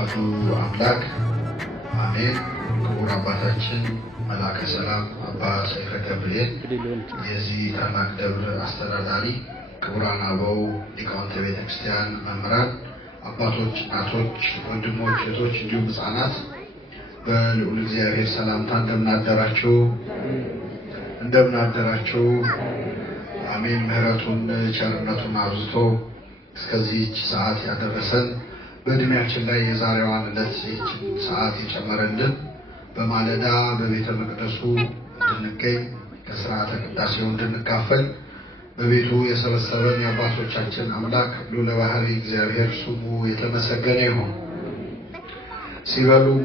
አሐዱ አምላክ አሜን። ክቡር አባታችን መላከ ሰላም አባ ሰይፈ ገብርኤል የዚህ ታላቅ ደብር አስተዳዳሪ፣ ክቡራን አበው ሊቃውንተ ቤተክርስቲያን መምህራን፣ አባቶች፣ እናቶች፣ ወንድሞች፣ እህቶች እንዲሁም ሕፃናት በልዑል እግዚአብሔር ሰላምታ እንደምናደራችሁ አሜን። ምሕረቱን ቸርነቱን አብዝቶ እስከዚህች ሰዓት ያደረሰን በእድሜያችን ላይ የዛሬዋን ዕለት ይህችን ሰዓት የጨመረልን በማለዳ በቤተ መቅደሱ እንድንገኝ ከሥርዓተ ቅዳሴው እንድንካፈል በቤቱ የሰበሰበን የአባቶቻችን አምላክ ልዑለ ባሕርይ እግዚአብሔር ስሙ የተመሰገነ ይሁን። ሲበሉም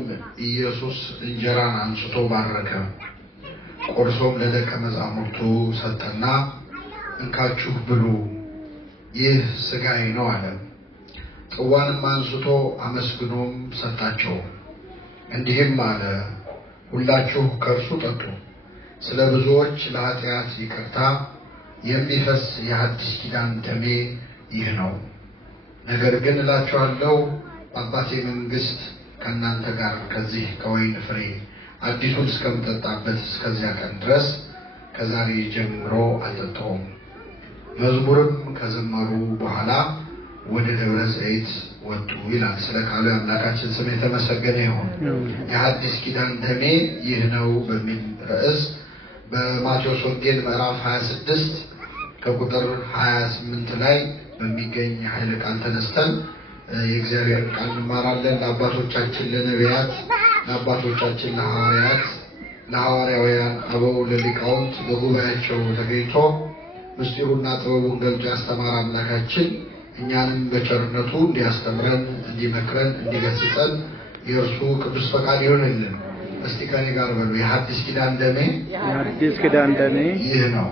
ኢየሱስ እንጀራን አንስቶ ባረከ፣ ቆርሶም ለደቀ መዛሙርቱ ሰጠና እንካችሁ ብሉ፣ ይህ ሥጋዬ ነው አለ። ጽዋንም አንስቶ አመስግኖም ሰጣቸው፣ እንዲህም አለ፣ ሁላችሁ ከእርሱ ጠጡ፣ ስለ ብዙዎች ለኃጢአት ይቅርታ የሚፈስ የሐዲስ ኪዳን ደሜ ይህ ነው። ነገር ግን እላችኋለሁ በአባቴ መንግሥት ከእናንተ ጋር ከዚህ ከወይን ፍሬ አዲሱን እስከምጠጣበት እስከዚያ ቀን ድረስ ከዛሬ ጀምሮ አልጠጣውም። መዝሙርም ከዘመሩ በኋላ ወደ ደብረ ዘይት ወጡ ይላል። ስለ ቃሉ የአምላካችን ስም የተመሰገነ ይሁን። የሐዲስ ኪዳን ደሜ ይህ ነው በሚል ርዕስ በማቴዎስ ወንጌል ምዕራፍ 26 ከቁጥር 28 ላይ በሚገኝ ኃይለ ቃል ተነስተን የእግዚአብሔርን ቃል እንማራለን። ለአባቶቻችን ለነቢያት፣ ለአባቶቻችን ለሐዋርያት፣ ለሐዋርያውያን አበው ለሊቃውንት በጉባኤያቸው ተገኝቶ ምስጢሩና ጥበቡን ገልጦ ያስተማረ አምላካችን እኛንም በቸርነቱ እንዲያስተምረን፣ እንዲመክረን፣ እንዲገስጸን የእርሱ ቅዱስ ፈቃድ ይሆንልን። እስቲ ከኔ ጋር በሉ፣ የሐዲስ ኪዳን ደሜ ይህ ነው።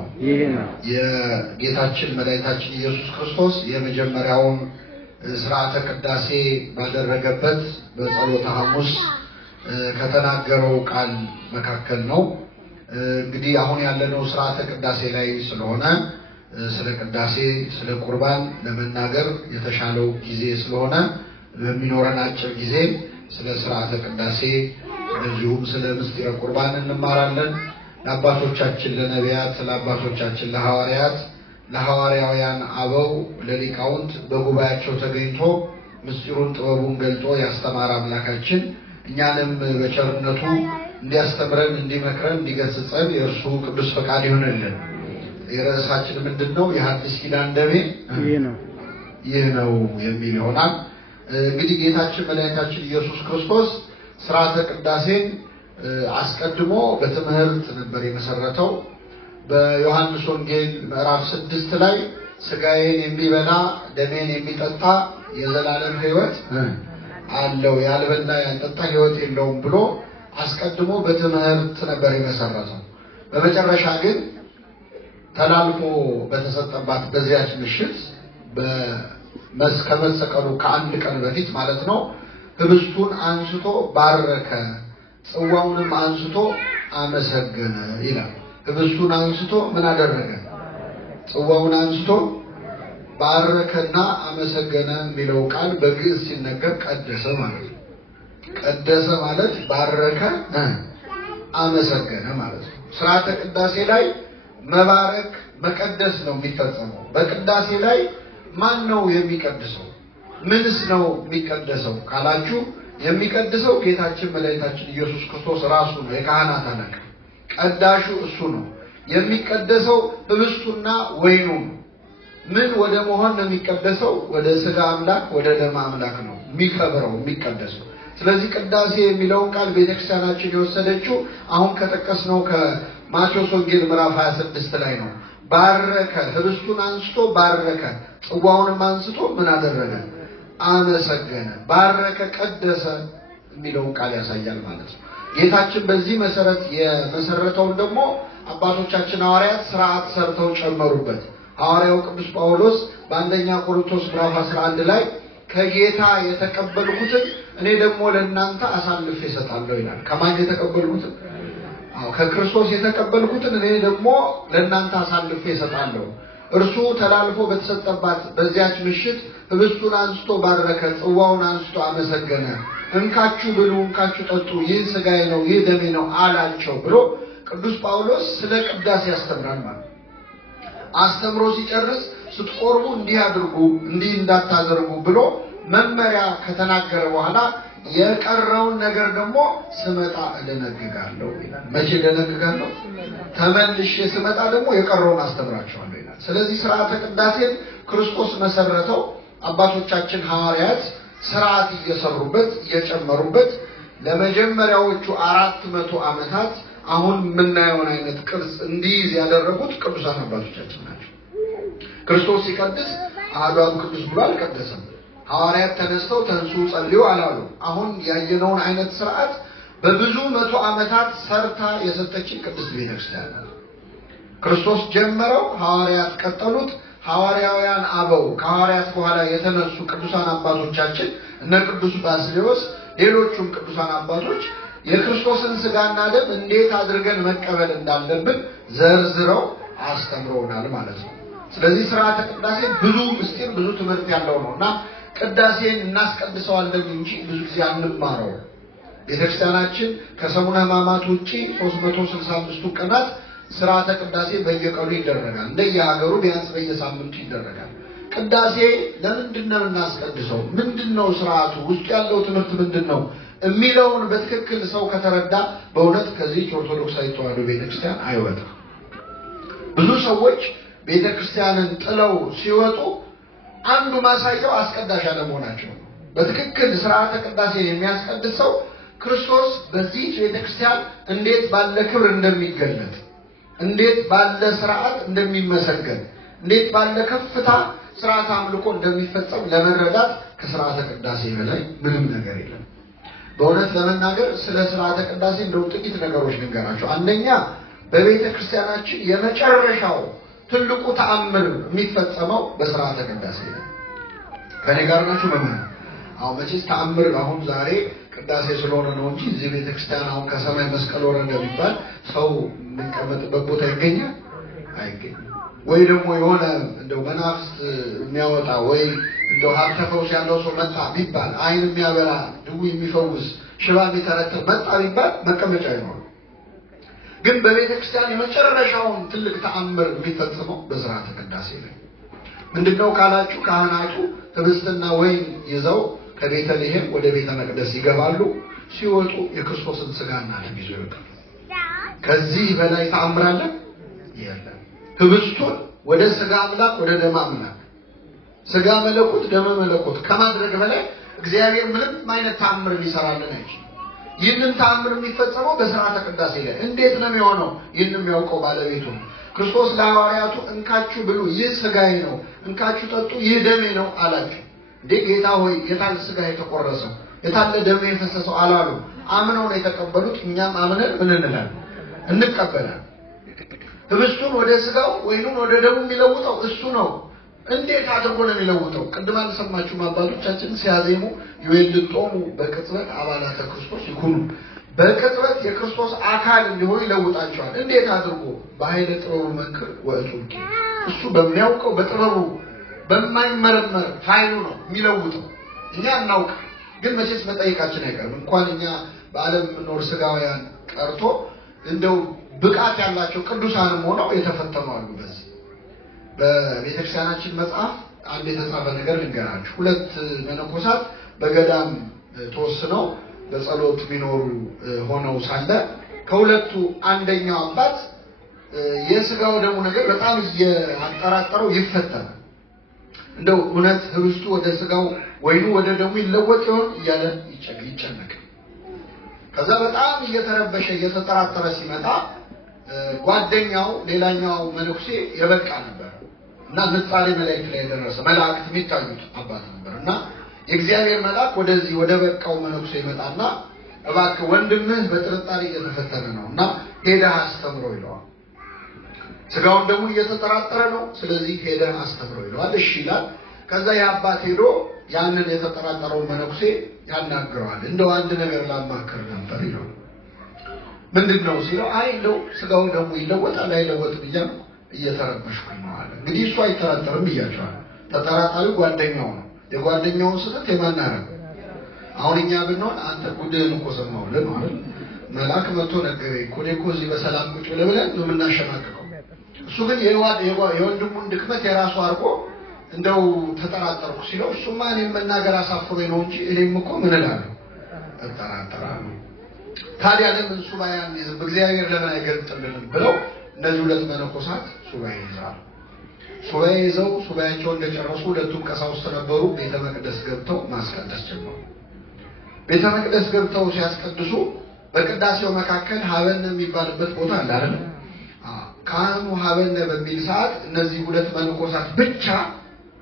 የጌታችን መድኃኒታችን ኢየሱስ ክርስቶስ የመጀመሪያውን ሥርዓተ ቅዳሴ ባደረገበት በጸሎተ ሐሙስ ከተናገረው ቃል መካከል ነው። እንግዲህ አሁን ያለነው ሥርዓተ ቅዳሴ ላይ ስለሆነ ስለ ቅዳሴ ስለ ቁርባን ለመናገር የተሻለው ጊዜ ስለሆነ በሚኖረን አጭር ጊዜ ስለ ሥርዓተ ቅዳሴ እንደዚሁም ስለ ምስጢረ ቁርባን እንማራለን። ለአባቶቻችን ለነቢያት፣ ለአባቶቻችን ለሐዋርያት፣ ለሐዋርያውያን አበው ለሊቃውንት በጉባኤያቸው ተገኝቶ ምስጢሩን ጥበቡን ገልጦ ያስተማረ አምላካችን እኛንም በቸርነቱ እንዲያስተምረን፣ እንዲመክረን፣ እንዲገስጸን የእርሱ ቅዱስ ፈቃድ ይሆንልን። የርዕሳችን ምንድን ነው? የሐዲስ ኪዳን ደሜ ይህ ነው የሚል ይሆናል። እንግዲህ ጌታችን መድኃኒታችን ኢየሱስ ክርስቶስ ሥርዓተ ቅዳሴን አስቀድሞ በትምህርት ነበር የመሰረተው። በዮሐንስ ወንጌል ምዕራፍ 6 ላይ ሥጋዬን የሚበላ ደሜን የሚጠጣ የዘላለም ሕይወት አለው፣ ያልበላ ያልጠጣ ሕይወት የለውም ብሎ አስቀድሞ በትምህርት ነበር የመሰረተው። በመጨረሻ ግን ተላልፎ በተሰጠባት በዚያች ምሽት ከመሰቀሉ ከአንድ ቀን በፊት ማለት ነው፣ ህብስቱን አንስቶ ባረከ፣ ጽዋውንም አንስቶ አመሰገነ ይላል። ህብስቱን አንስቶ ምን አደረገ? ጽዋውን አንስቶ ባረከና አመሰገነ የሚለው ቃል በግዕዝ ሲነገር ቀደሰ ማለት ነው። ቀደሰ ማለት ባረከ አመሰገነ ማለት ነው። ሥርዓተ ቅዳሴ ላይ መባረክ መቀደስ ነው የሚፈጸመው። በቅዳሴ ላይ ማን ነው የሚቀድሰው? ምንስ ነው የሚቀደሰው ካላችሁ፣ የሚቀድሰው ጌታችን መድኃኒታችን ኢየሱስ ክርስቶስ ራሱ ነው። የካህናት አለቃ ቀዳሹ እሱ ነው። የሚቀደሰው ህብስቱና ወይኑ ነው። ምን ወደ መሆን ነው የሚቀደሰው? ወደ ሥጋ አምላክ ወደ ደም አምላክ ነው የሚከብረው የሚቀደሰው። ስለዚህ ቅዳሴ የሚለውን ቃል ቤተክርስቲያናችን የወሰደችው አሁን ከጠቀስነው ከማቴዎስ ወንጌል ምዕራፍ 26 ላይ ነው። ባረከ፣ ህብስቱን አንስቶ ባረከ፣ ጽዋውንም አንስቶ ምን አደረገ? አመሰገነ። ባረከ፣ ቀደሰ የሚለውን ቃል ያሳያል ማለት ነው። ጌታችን በዚህ መሰረት የመሰረተውን ደግሞ አባቶቻችን ሐዋርያት ሥርዓት ሰርተው ጨመሩበት። ሐዋርያው ቅዱስ ጳውሎስ በአንደኛ ቆሮንቶስ ምዕራፍ 11 ላይ ከጌታ የተቀበልኩትን እኔ ደግሞ ለእናንተ አሳልፌ እሰጣለሁ ይላል። ከማን የተቀበልኩትን? ከክርስቶስ የተቀበልኩትን እኔ ደግሞ ለእናንተ አሳልፌ እሰጣለሁ። እርሱ ተላልፎ በተሰጠባት በዚያች ምሽት ህብስቱን አንስቶ ባረከ፣ ጽዋውን አንስቶ አመሰገነ። እንካችሁ ብሉ፣ እንካችሁ ጠጡ፣ ይህ ሥጋዬ ነው፣ ይህ ደሜ ነው አላቸው ብሎ ቅዱስ ጳውሎስ ስለ ቅዳሴ ያስተምራል ማለት። አስተምሮ ሲጨርስ ስትቆርቡ እንዲህ አድርጉ፣ እንዲህ እንዳታደርጉ ብሎ መመሪያ ከተናገረ በኋላ የቀረውን ነገር ደግሞ ስመጣ እደነግጋለሁ ይላል። መቼ እደነግጋለሁ? ተመልሼ ስመጣ ደግሞ የቀረውን አስተምራቸዋለሁ ይላል። ስለዚህ ሥርዓተ ቅዳሴን ክርስቶስ መሰረተው። አባቶቻችን ሐዋርያት ሥርዓት እየሰሩበት እየጨመሩበት ለመጀመሪያዎቹ 400 ዓመታት አሁን የምናየውን አይነት ቅርጽ እንዲይዝ ያደረጉት ቅዱሳን አባቶቻችን ናቸው። ክርስቶስ ሲቀድስ አሐዱ አብ ቅዱስ ብሎ አልቀደሰም። ሐዋርያት ተነስተው ተንሱ ጸልዩ አላሉ። አሁን ያየነውን አይነት ሥርዓት በብዙ መቶ ዓመታት ሰርታ የሰጠችን ቅድስት ቤተክርስቲያን ናት። ክርስቶስ ጀመረው፣ ሐዋርያት ቀጠሉት። ሐዋርያውያን አበው ከሐዋርያት በኋላ የተነሱ ቅዱሳን አባቶቻችን እነ ቅዱስ ባስልዮስ፣ ሌሎቹም ቅዱሳን አባቶች የክርስቶስን ሥጋና ደም እንዴት አድርገን መቀበል እንዳለብን ዘርዝረው አስተምረውናል ማለት ነው። ስለዚህ ሥርዓተ ቅዳሴ ብዙ ምስጢር ብዙ ትምህርት ያለው ነውና ቅዳሴን እናስቀድሰዋለን እንጂ ብዙ ጊዜ አንማረው። ቤተክርስቲያናችን ከሰሙነ ሕማማት ውጪ 365 ቀናት ሥርዓተ ቅዳሴ በየቀኑ ይደረጋል። እንደየሀገሩ ቢያንስ በየሳምንቱ ይደረጋል። ቅዳሴ ለምንድን ነው እናስቀድሰው? ምንድነው ሥርዓቱ? ውስጥ ያለው ትምህርት ምንድነው የሚለውን በትክክል ሰው ከተረዳ በእውነት ከዚህ ኦርቶዶክሳዊ ተዋሕዶ ቤተክርስቲያን አይወጣም። ብዙ ሰዎች ቤተክርስቲያንን ጥለው ሲወጡ አንዱ ማሳያው አስቀዳሽ አለመሆናቸው ነው። በትክክል ሥርዓተ ቅዳሴን የሚያስቀድስ ሰው ክርስቶስ በዚህ ቤተክርስቲያን እንዴት ባለ ክብር እንደሚገለጥ፣ እንዴት ባለ ሥርዓት እንደሚመሰገን፣ እንዴት ባለ ከፍታ ሥርዓተ አምልኮ እንደሚፈጸም ለመረዳት ከሥርዓተ ቅዳሴ በላይ ምንም ነገር የለም። በእውነት ለመናገር ስለ ሥርዓተ ቅዳሴ እንደው ጥቂት ነገሮች ልንገራቸው። አንደኛ በቤተ ክርስቲያናችን የመጨረሻው ትልቁ ተአምር የሚፈጸመው በሥርዓተ ቅዳሴ ነው። ከኔ ጋር ናችሁ? መምህር አሁን መቼስ ተአምር አሁን ዛሬ ቅዳሴ ስለሆነ ነው እንጂ እዚህ ቤተ ክርስቲያን አሁን ከሰማይ መስቀል ወረደ ቢባል ሰው የሚቀመጥበት ቦታ ይገኛል? አይገኝም። ወይ ደግሞ የሆነ እንደው መናፍስት የሚያወጣ ወይ እንደው ሀብተ ፈውስ ያለው ሰው መጣ ቢባል፣ ዓይን የሚያበራ ድውይ የሚፈውስ ሽባ የሚተረትር መጣ ቢባል መቀመጫ ይኖር። ግን በቤተ ክርስቲያን የመጨረሻውን ትልቅ ተአምር የሚፈጽመው በሥርዓተ ቅዳሴ ላይ ምንድነው ካላችሁ፣ ካህናቱ ህብስትና ወይን ይዘው ከቤተልሔም ወደ ቤተ መቅደስ ይገባሉ። ሲወጡ የክርስቶስን ሥጋና ደም ይዘው ይወጣሉ። ከዚህ በላይ ተአምር አለ? የለም። ህብስቱን ወደ ሥጋ አምላክ ወደ ደም አምላክ ሥጋ መለኮት ደመ መለኮት ከማድረግ በላይ እግዚአብሔር ምንም አይነት ተአምር ሊሰራልን አይችልም። ይህንን ተአምር የሚፈጸመው በሥርዓተ ቅዳሴ ላይ እንዴት ነው የሚሆነው? ይህን የሚያውቀው ባለቤቱ ነው። ክርስቶስ ለሐዋርያቱ እንካችሁ ብሉ፣ ይህ ሥጋዬ ነው፣ እንካችሁ ጠጡ፣ ይህ ደሜ ነው አላቸው። እንዴ ጌታ ሆይ የታለ ሥጋ የተቆረሰው የታለ ደሜ የፈሰሰው አላሉ። አምነው ነው የተቀበሉት። እኛም አምነን ምን እንላለን? እንቀበላለን። ህብስቱን ወደ ሥጋው ወይኑን ወደ ደሙ የሚለውጠው እሱ ነው። እንዴት አድርጎ ነው የሚለውጠው? ቅድም አልሰማችሁም? አባቶቻችን ሲያዜሙ ይወልጦሙ በቅጽበት አባላተ ክርስቶስ ይኩኑ፣ በቅጽበት የክርስቶስ አካል እንዲሆኑ ይለውጣቸዋል። እንዴት አድርጎ? በኃይለ ጥበቡ መንክር ወእጹብ፣ እሱ በሚያውቀው በጥበቡ በማይመረመር ኃይሉ ነው የሚለውጠው። እኛ እናውቅ፣ ግን መቼስ መጠየቃችን አይቀርም። እንኳን እኛ በዓለም የምንኖር ሥጋውያን ቀርቶ እንደው ብቃት ያላቸው ቅዱሳንም ሆነው የተፈተኑ አሉ። በዚህ በቤተክርስቲያናችን መጽሐፍ አንድ የተጻፈ ነገር ልንገራችሁ። ሁለት መነኮሳት በገዳም ተወስነው በጸሎት ቢኖሩ ሆነው ሳለ ከሁለቱ አንደኛው አባት የሥጋው ደሙ ነገር በጣም እያጠራጠረው ይፈተናል። እንደው እውነት ህብስቱ ወደ ሥጋው ወይኑ ወደ ደሙ ይለወጥ ይሆን እያለ ይጨነቃል። ከዛ በጣም እየተረበሸ እየተጠራጠረ ሲመጣ ጓደኛው ሌላኛው መነኩሴ የበቃ ነበር እና ንጣሪ መላእክት ላይ ደረሰ። መላእክት የሚታዩት አባት ነበር እና የእግዚአብሔር መልአክ ወደዚህ ወደ በቃው መነኩሴ ይመጣና እባክህ ወንድምህ በጥርጣሬ እየተፈተነ ነው እና ሄደህ አስተምሮ ይለዋል። ሥጋውን ደግሞ እየተጠራጠረ ነው፣ ስለዚህ ሄደህ አስተምሮ ይለዋል። እሺ ይላል። ከዛ የአባት ሄዶ ያንን የተጠራጠረውን መነኩሴ ያናግረዋል። እንደው አንድ ነገር ላማክር ነበር ይለው። ምንድነው ሲለው፣ አይ እንደው ሥጋው ደግሞ ይለወጣል አይለወጥም እያልኩ እየተረበሽኩኝ ነው አለ። እንግዲህ እሱ አይጠራጠርም ብያቸዋል። ተጠራጣሪው ጓደኛው ነው። የጓደኛውን ስህተት የማናረግ አሁን እኛ ብንሆን አንተ ጉድህን እኮ ሰማሁልህ ነው አይደል? መልአክ መጥቶ ነገረኝ እኮ እኔ እኮ እዚህ በሰላም ቁጭ ብለን ነው የምናሸማቅቀው። እሱ ግን የወንድሙን ድክመት የራሱ አድርጎ እንደው ተጠራጠርኩ ሲለው እሱማ እኔም መናገር አሳፍሮኝ ነው እንጂ እኔም እኮ ምን እላለሁ እጠራጠራለሁ። ታዲያ ለምን ሱባኤ አንይዝም በእግዚአብሔር ለምን አይገልጥልንም ብለው እነዚህ ሁለት መነኮሳት ሱባኤ ይዛሉ። ሱባኤ ይዘው ሱባኤያቸውን እንደጨረሱ ሁለቱም ቀሳውስት ነበሩ። ቤተ መቅደስ ገብተው ማስቀደስ ጀመሩ። ቤተ መቅደስ ገብተው ሲያስቀድሱ በቅዳሴው መካከል ሀበነ የሚባልበት ቦታ አለ አይደል? ካህኑ ሀበነ በሚል ሰዓት እነዚህ ሁለት መነኮሳት ብቻ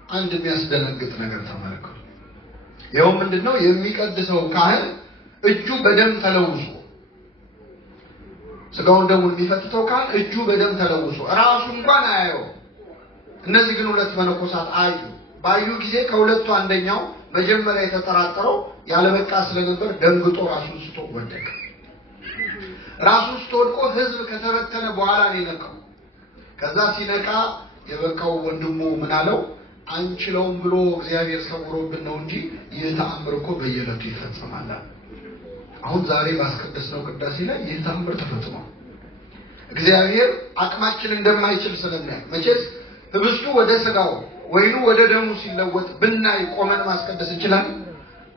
አንድ የሚያስደነግጥ ነገር ተመለከቱ። ይኸው ምንድነው? የሚቀድሰው ካህን እጁ በደም ተለውሶ ስጋውን ደሙን የሚፈትተው ካህን እጁ በደም ተለውሶ ራሱ እንኳን አያየው። እነዚህ ግን ሁለት መነኮሳት አዩ። ባዩ ጊዜ ከሁለቱ አንደኛው መጀመሪያ የተጠራጠረው ያለበቃ ስለነበር ደንግጦ ራሱን ስቶ ወደቀ። ራሱን ስቶ ወድቆ ሕዝብ ከተበተነ በኋላ ነው የነቃው። ከዛ ሲነቃ የበቃው ወንድሙ ምን አለው? አንችለውም ብሎ እግዚአብሔር ሰውሮብን ነው እንጂ ይህ ተአምር እኮ በየዕለቱ ይፈጸማል። አሁን ዛሬ ባስቀደስነው ቅዳሴ ላይ ይህ ተአምር ተፈጽሟል። እግዚአብሔር አቅማችን እንደማይችል ስለሚያውቅ መቼስ ህብስቱ ወደ ስጋው ወይኑ ወደ ደሙ ሲለወጥ ብናይ ቆመን ማስቀደስ እንችላለን?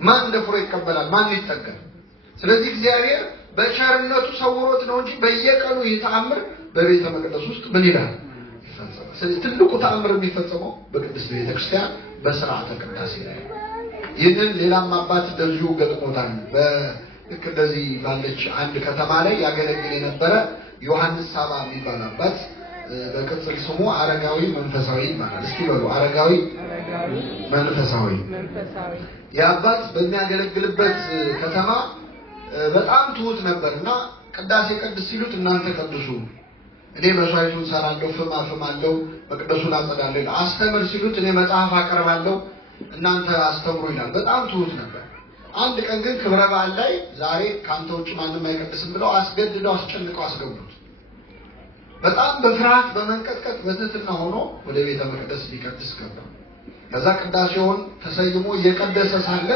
ማን ደፍሮ ይቀበላል? ማን ይጠገል? ስለዚህ እግዚአብሔር በቸርነቱ ሰውሮት ነው እንጂ በየቀኑ ይህ ተአምር በቤተ መቅደስ ውስጥ ምን ይላል? ይፈጸማል። ስለዚህ ትልቁ ተአምር የሚፈጸመው በቅድስት ቤተ ክርስቲያን በሥርዓተ ቅዳሴ ላይ። ይህንን ሌላም አባት እንደዚሁ ገጥሞታል። ልክ እንደዚህ ባለች አንድ ከተማ ላይ ያገለግል የነበረ ዮሐንስ ሳባ የሚባል አባት በቅጽል ስሙ አረጋዊ መንፈሳዊ ይባላል። እስኪ በሉ አረጋዊ መንፈሳዊ። የአባት በሚያገለግልበት ከተማ በጣም ትሁት ነበርና ቅዳሴ ቀድስ ሲሉት እናንተ ቀድሱ፣ እኔ መስዋዕቱን ሰራለሁ፣ ፍም አፍማለሁ፣ መቅደሱን አጸዳለሁ። አስተምር ሲሉት እኔ መጽሐፍ አቀርባለሁ፣ እናንተ አስተምሩ ይላል። በጣም ትሁት ነበር። አንድ ቀን ግን ክብረ በዓል ላይ ዛሬ ካንተ ውጭ ማንም አይቀድስም ብለው አስገድደው አስጨንቀው አስገቡት። በጣም በፍርሃት በመንቀጥቀጥ በትህትና ሆኖ ወደ ቤተ መቅደስ ሊቀድስ ገባ። ከዛ ቅዳሴውን ተሰይሞ እየቀደሰ ሳለ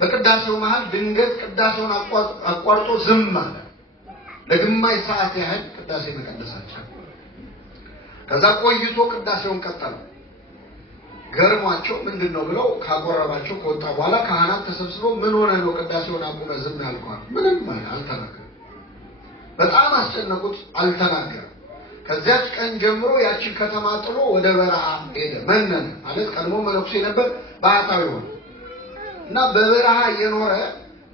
በቅዳሴው መሃል ድንገት ቅዳሴውን አቋርጦ ዝም አለ። ለግማሽ ሰዓት ያህል ቅዳሴ መቀደሳቸው። ከዛ ቆይቶ ቅዳሴውን ቀጠለ። ገርሟቸው ምንድነው ብለው ካቆረባቸው ከወጣ በኋላ ካህናት ተሰብስበው ምን ሆነ ነው ቅዳሴውን አቁመ ዝም ያልከው? ምንም አልተናገረም። በጣም አስጨነቁት፣ አልተናገረም። ከዚያች ቀን ጀምሮ ያቺን ከተማ ጥሎ ወደ በረሃ ሄደ። መነን ማለት ቀድሞ መነኩሴ ነበር፣ ባህታዊ ሆነ እና በበረሃ እየኖረ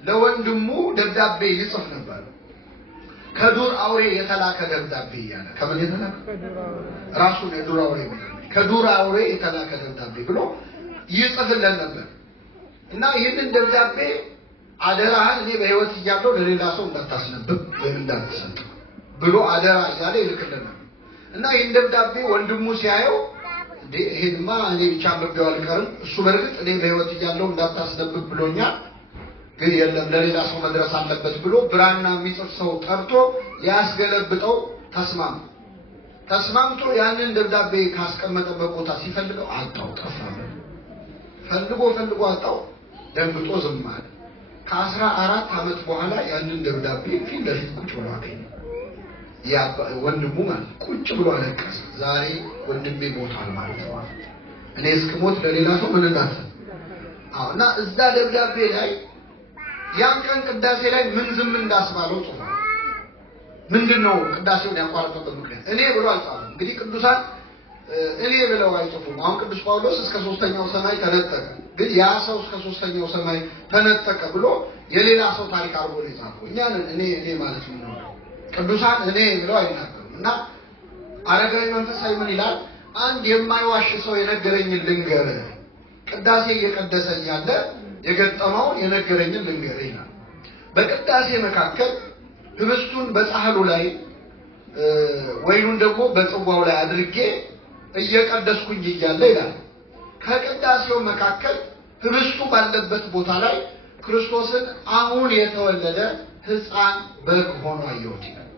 ለወንድሙ ደብዳቤ ይጽፍ ነበር። ከዱር አውሬ የተላከ ደብዳቤ እያለ ከምን የተላከ ራሱን የዱር አውሬ ከዱር አውሬ የተላከ ደብዳቤ ብሎ ይጽፍልን ነበር እና ይህንን ደብዳቤ አደራህን እኔ በሕይወት እያለሁ ለሌላ ሰው እንዳታስነብብ ወይም እንዳትሰጥ ብሎ አደራ እያለ ይልክልን እና ይህን ደብዳቤ ወንድሙ ሲያየው እንዴ ይሄንማ እኔ ብቻ አንብቤው አልቀርም፣ እሱ በእርግጥ እኔ በሕይወት እያለሁ እንዳታስነብብ ብሎኛል፣ ግን የለም ለሌላ ሰው መድረስ አለበት ብሎ ብራና የሚጽፍ ሰው ጠርቶ ሊያስገለብጠው ተስማምቶ ያንን ደብዳቤ ካስቀመጠበት ቦታ ሲፈልገው አጣው፣ ጠፋ። ፈልጎ አጣው። ደንግጦ ዝም አለ። ከ14 ዓመት በኋላ ያንን ደብዳቤ ፊት ለፊት ቁጭ ብሎ አገኘ። ወንድሙ ማለት ቁጭ ብሎ አለቀሰ። ዛሬ ወንድሜ ሞቷል ማለት ነው። እኔ እስክሞት ለሌላ ሰው ምን እናት እና እዛ ደብዳቤ ላይ ያን ቀን ቅዳሴ ላይ ምን ዝም እንዳስባለው ጽፏል። ምንድነው ቅዳሴውን ያቋረጠበት ምክንያት? እኔ ብሎ አልጻፈም። እንግዲህ ቅዱሳን እኔ ብለው አይጽፉም። አሁን ቅዱስ ጳውሎስ እስከ 3ኛው ሰማይ ተነጠቀ፣ ግን ያ ሰው እስከ 3ኛው ሰማይ ተነጠቀ ብሎ የሌላ ሰው ታሪክ አድርጎ ነው የጻፈው። እኛ እኔ ማለት ነው። ቅዱሳን እኔ ብለው አይናገሩም። እና አረጋዊ መንፈሳዊ ምን ይላል? አንድ የማይዋሽ ሰው የነገረኝን ልንገር፣ ቅዳሴ እየቀደሰ እያለ የገጠመውን የነገረኝን ልንገር ይላል። በቅዳሴ መካከል ህብስቱን በጻሕሉ ላይ ወይኑን ደግሞ በጽዋው ላይ አድርጌ እየቀደስኩኝ እያለ ይላል ከቅዳሴው መካከል ህብስቱ ባለበት ቦታ ላይ ክርስቶስን አሁን የተወለደ ሕፃን በግ ሆኖ አየሁት ይላል።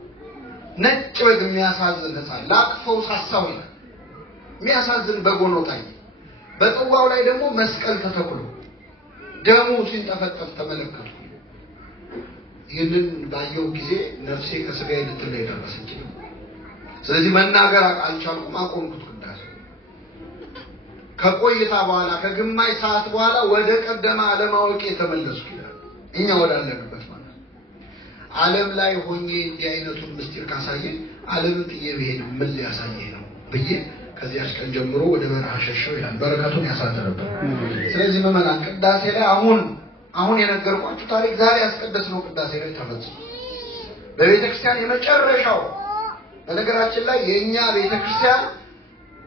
ነጭ በግ የሚያሳዝን ሕፃን ላቅፈው ሳሳው ይላል። የሚያሳዝን በግ ሆኖ ታየ። በጽዋው ላይ ደግሞ መስቀል ተተክሎ ደሙ ሲንጠፈጠፍ ተመለከቱ። ይህንን ባየው ጊዜ ነፍሴ ከስጋዬ ልትለይ ደረሰች። ስለዚህ መናገር አልቻልኩም፣ አቆምኩት ቅዳሴ። ከቆይታ በኋላ ከግማሽ ሰዓት በኋላ ወደ ቀደመ ዓለማወቄ ተመለስኩ ይላል። እኛ ወዳለንበት ማለት ዓለም ላይ ሆኜ እንዲህ አይነቱን ምስጢር ካሳየኝ ዓለምን ጥዬ ብሄድ ምን ሊያሳየኝ ነው ብዬ ከዚያች ቀን ጀምሮ ወደ በረሃ ሸሸው ይላል። በረከቱን ያሳደረበት። ስለዚህ መመናን ቅዳሴ ላይ አሁን የነገርኳችሁ ታሪክ ዛሬ ያስቀደስነው ቅዳሴ ላይ ተፈጽሞ በቤተክርስቲያን የመጨረሻው በነገራችን ላይ የኛ ቤተክርስቲያን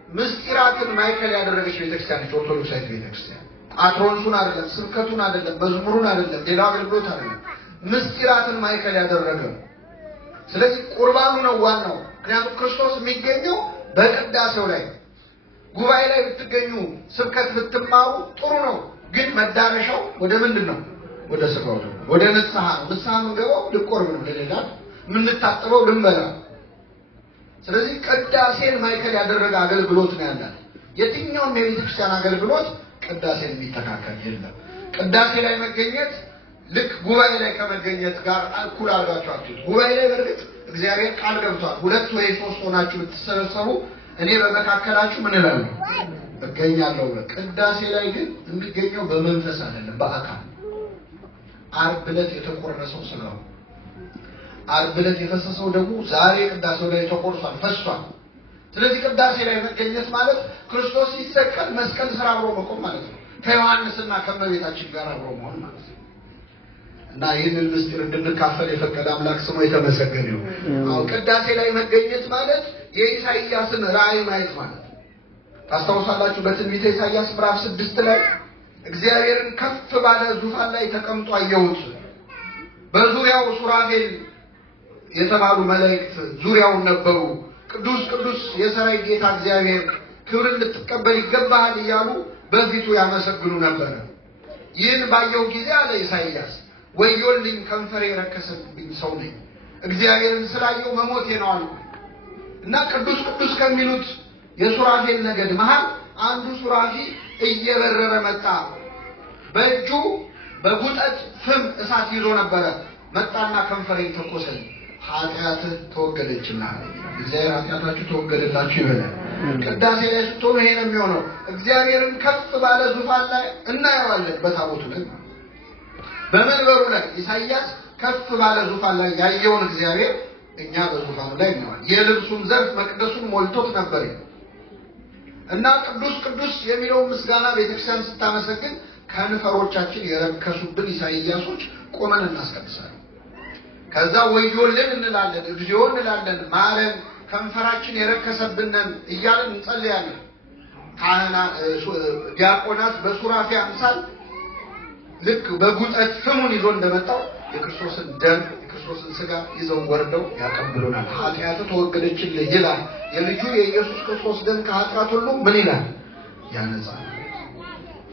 ምስጢራትን ማይከል ያደረገች ቤተክርስቲያን ነች። ኦርቶዶክሳዊት ቤተክርስቲያን አትሮንሱን አይደለም፣ ስብከቱን አይደለም፣ መዝሙሩን አይደለም፣ ሌላው አገልግሎት አይደለም፣ ምስጢራትን ማይከል ያደረገ። ስለዚህ ቁርባኑ ነው ዋናው። ምክንያቱም ክርስቶስ የሚገኘው በቅዳሴው ላይ። ጉባኤ ላይ ብትገኙ ስብከት ብትማሩ ጥሩ ነው፣ ግን መዳረሻው ወደ ምንድን ነው? ወደ ስጋው ነው፣ ወደ ንስሐ ነው። ንስሐ የምንገባው ልቆርብ ነው፣ ለሌላ የምንታጠበው ልንበላ። ስለዚህ ቅዳሴን ማይከል ያደረገ አገልግሎት ነው ያለው። የትኛውም የቤተክርስቲያን አገልግሎት ቅዳሴን የሚተካከል የለም። ቅዳሴ ላይ መገኘት ልክ ጉባኤ ላይ ከመገኘት ጋር እኩል አድርጋችሁ አትዩት። ጉባኤ ላይ በእርግጥ እግዚአብሔር ቃል ገብቷል። 2 ወይ 3 ሆናችሁ ብትሰበሰቡ እኔ በመካከላችሁ ምን እላለሁ? እገኛለሁ። ቅዳሴ ላይ ግን የሚገኘው በመንፈስ አይደለም፣ በአካል። ዓርብ ዕለት የተቆረሰው ስጋው፣ ዓርብ ዕለት የፈሰሰው ደግሞ ዛሬ ቅዳሴው ላይ ተቆርሷል፣ ፈሷል። ስለዚህ ቅዳሴ ላይ መገኘት ማለት ክርስቶስ ሲሰቀል መስቀል ስራ አብሮ መቆም ማለት ነው። ከዮሐንስና ከእመቤታችን ጋር አብሮ መሆን ማለት ነው። እና ይህንን ምስጢር እንድንካፈል የፈቀደ አምላክ ስሙ የተመሰገነ ይሁን። አሁን ቅዳሴ ላይ መገኘት ማለት የኢሳይያስን ራእይ ማየት ማለት ነው። ታስታውሳላችሁ በትንቢተ ኢሳይያስ ምዕራፍ 6 ላይ እግዚአብሔርን ከፍ ባለ ዙፋን ላይ ተቀምጦ አየሁት፣ በዙሪያው ሱራፌል የተባሉ መላእክት ዙሪያውን ነበሩ። ቅዱስ ቅዱስ የሰራዊት ጌታ እግዚአብሔር ክብርን ልትቀበል ይገባሃል እያሉ በፊቱ ያመሰግኑ ነበር። ይህን ባየው ጊዜ አለ ኢሳይያስ ወዮልኝ፣ ከንፈሬ የረከሰብኝ ሰው ነኝ፣ እግዚአብሔርን ስላየው መሞቴ ነው አልኩ። እና ቅዱስ ቅዱስ ከሚሉት የሱራፌል ነገድ መሃል አንዱ ሱራፊ እየበረረ መጣ። በእጁ በጉጠት ፍም እሳት ይዞ ነበረ። መጣና ከንፈሬን ተኮሰኝ፣ ኃጢአትህ ተወገደችና እግዚአብሔር ኃጢአታችሁ ተወገደላችሁ ይበላል። ቅዳሴ ላይ ስትሆኑ ይሄ ነው የሚሆነው። እግዚአብሔርን ከፍ ባለ ዙፋን ላይ እናየዋለን። በታቦቱ ላይ በመንበሩ ላይ ኢሳይያስ ከፍ ባለ ዙፋን ላይ ያየውን እግዚአብሔር እኛ በዙፋኑ ላይ እናየዋለን። የልብሱን ዘርፍ መቅደሱን ሞልቶት ነበር። እና ቅዱስ ቅዱስ የሚለው ምስጋና ቤተክርስቲያን ስታመሰግን ከንፈሮቻችን የረከሱብን ኢሳይያሶች ቆመን እናስቀድሳለን። ከዛ ወዮልን እንላለን፣ እግዚኦ እንላለን፣ ማረን፣ ከንፈራችን የረከሰብንን እያልን እንጸልያለን። ዲያቆናት በሱራፌ አምሳል ልክ በጉጠት ፍሙን ይዞ እንደመጣው የክርስቶስን ደም የክርስቶስን ስጋ ይዘው ወርደው ያቀብሉናል። ኃጢአቱ ተወገደችልህ ይላል። የልጁ የኢየሱስ ክርስቶስ ደም ከኃጢአት ሁሉ ምን ይላል? ያነጻል።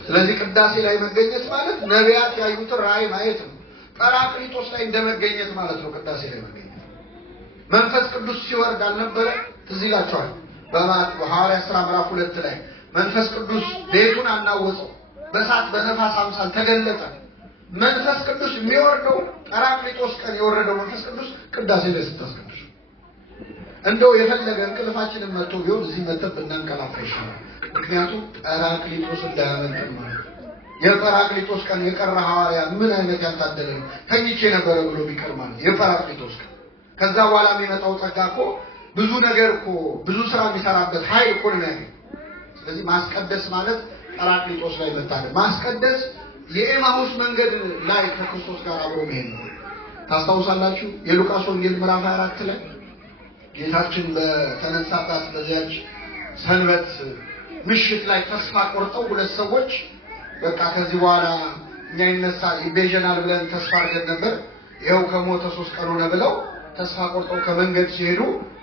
ስለዚህ ቅዳሴ ላይ መገኘት ማለት ነቢያት ያዩትን ራእይ ማየት ነው። ጰራቅሊጦስ ላይ እንደመገኘት ማለት ነው። ቅዳሴ ላይ መገኘት መንፈስ ቅዱስ ሲወርድ አልነበረ? ትዝ ይላችኋል። በሐዋርያት ሥራ ምዕራፍ 2 ላይ መንፈስ ቅዱስ ቤቱን አናወጸው፣ በእሳት በነፋስ አምሳል ተገለጠ። መንፈስ ቅዱስ የሚወርደው ጰራቅሊጦስ ቀን የወረደው መንፈስ ቅዱስ ቅዳሴ ላይ ስታስቀድሱ፣ እንደው የፈለገ እንቅልፋችንን መጥቶ ቢሆን እዚህ መተን ብናንቀላፋ ይሻላል። ምክንያቱም ጰራቅሊጦስ እንዳያመልጥ ማለት ነው። የጰራቅሊጦስ ቀን የቀረ ሐዋርያ ምን አይነት ያልታደለ ነው! ተኝቼ ነበረ ብሎ ቢቀር ማለት የጰራቅሊጦስ ቀን። ከዛ በኋላ የሚመጣው ጸጋ እኮ ብዙ ነገር እኮ ብዙ ስራ የሚሰራበት ኃይል እኮ ነው ያለው። ስለዚህ ማስቀደስ ማለት ጰራቅሊጦስ ላይ መታደል። ማስቀደስ የኤማሁስ መንገድ ላይ ከክርስቶስ ጋር አብሮ መሄድ ነው። ታስታውሳላችሁ የሉቃስ ወንጌል ምዕራፍ 24 ላይ ጌታችን በተነሳባት በዚያች ሰንበት ምሽት ላይ ተስፋ ቆርጠው 2 ሰዎች በቃ ከዚህ በኋላ እኛ ይነሳል ይቤዠናል ብለን ተስፋ አድርገን ነበር፣ ይኸው ከሞተ 3 ቀን ሆነ ብለው ተስፋ ቆርጠው ከመንገድ ሲሄዱ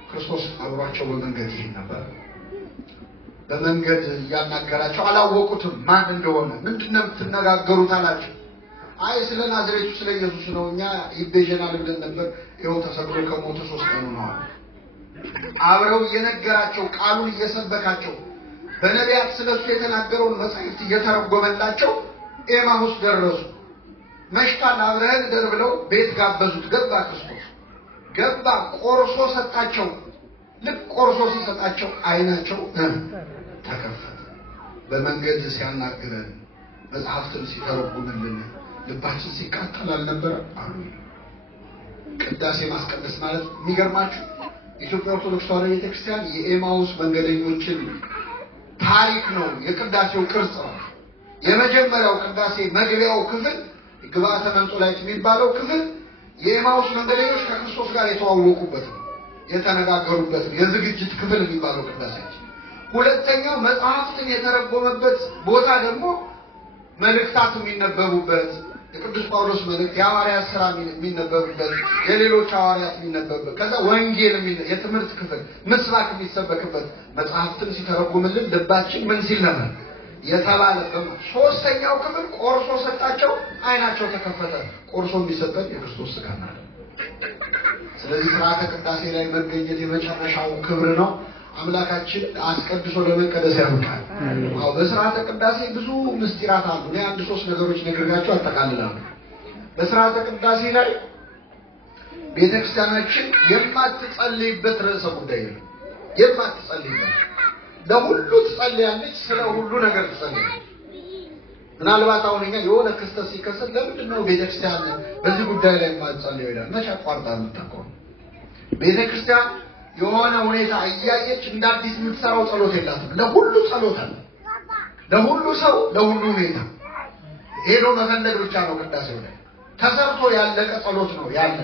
ክርስቶስ አብሯቸው በመንገድ ይሄድ ነበር። በመንገድ ያናገራቸው አላወቁትም ማን እንደሆነ። ምንድነው የምትነጋገሩት አላቸው። አይ ስለ ናዝሬቱ ስለ ኢየሱስ ነው፣ እኛ ይቤዠናል ብለን ነበር፣ ይኸው ተሰቅሎ ከሞተ 3 ቀን ሆኗል። አብረው እየነገራቸው ቃሉን እየሰበካቸው በነቢያት ስለሱ የተናገረውን መጻሕፍት እየተረጎመላቸው ኤማሁስ ደረሱ። መሽቷል አብረን ደር ብለው ቤት ጋበዙት። ገባ ክርስቶስ ገባ፣ ቆርሶ ሰጣቸው። ልክ ቆርሶ ሲሰጣቸው አይናቸው ተከፈተ። በመንገድ ሲያናግረን መጽሐፍትን ሲተረጉምልን ልባችን ሲቃጠል አልነበረ? ቅዳሴ ማስቀደስ ማለት የሚገርማችሁ ኢትዮጵያ ኦርቶዶክስ ተዋሕዶ ቤተክርስቲያን የኤማውስ መንገደኞችን ታሪክ ነው። የቅዳሴው ቅርጽ ነው። የመጀመሪያው ቅዳሴ መግቢያው ክፍል ግብአተ መንጦላዕት የሚባለው ክፍል የኤማውስ መንገደኞች ከክርስቶስ ጋር የተዋወቁበት ነው፣ የተነጋገሩበት ነው። የዝግጅት ክፍል የሚባለው ቅዳሴ። ሁለተኛው መጽሐፍትን የተረጎመበት ቦታ ደግሞ መልእክታት የሚነበቡበት የቅዱስ ጳውሎስ መልእክት፣ የሐዋርያት ሥራ የሚነበብበት፣ የሌሎች ሐዋርያት የሚነበብበት፣ ከዛ ወንጌል የትምህርት ክፍል ምስባክ የሚሰበክበት መጽሐፍትን ሲተረጉምልን ልባችን ምን ሲል ነበር የተባለበት። ሶስተኛው ክፍል ቆርሶ ሰጣቸው፣ አይናቸው ተከፈተ። ቆርሶ የሚሰጠን የክርስቶስ ሥጋና ደም። ስለዚህ ሥርዓተ ቅዳሴ ላይ መገኘት የመጨረሻው ክብር ነው። አምላካችን አስቀድሶ ለመቀደስ ያብቃል። አዎ በሥርዓተ ቅዳሴ ብዙ ምስጢራት አሉ። እኔ አንድ ሶስት ነገሮች ነግሬያችሁ አጠቃልላለሁ። በሥርዓተ ቅዳሴ ላይ ቤተክርስቲያናችን የማትጸልይበት ርዕሰ ጉዳይ ነው። የማትጸልይበት ለሁሉ ትጸልያለች፣ ስለ ሁሉ ነገር ትጸልያለች። ምናልባት አሁን እኛ የሆነ ክስተት ሲከሰት ለምንድን ነው ቤተክርስቲያን በዚህ ጉዳይ ላይ የማትጸልየው ይላል። መቼ አቋርጣ የምታውቀው? ቤተክርስቲያን የሆነ ሁኔታ እያየች እንደ አዲስ የምትሰራው ጸሎት የላትም። ለሁሉ ጸሎት አለ። ለሁሉ ሰው፣ ለሁሉ ሁኔታ ሄዶ መፈለግ ብቻ ነው። ቅዳሴው ላይ ተሰርቶ ያለቀ ጸሎት ነው ያለ።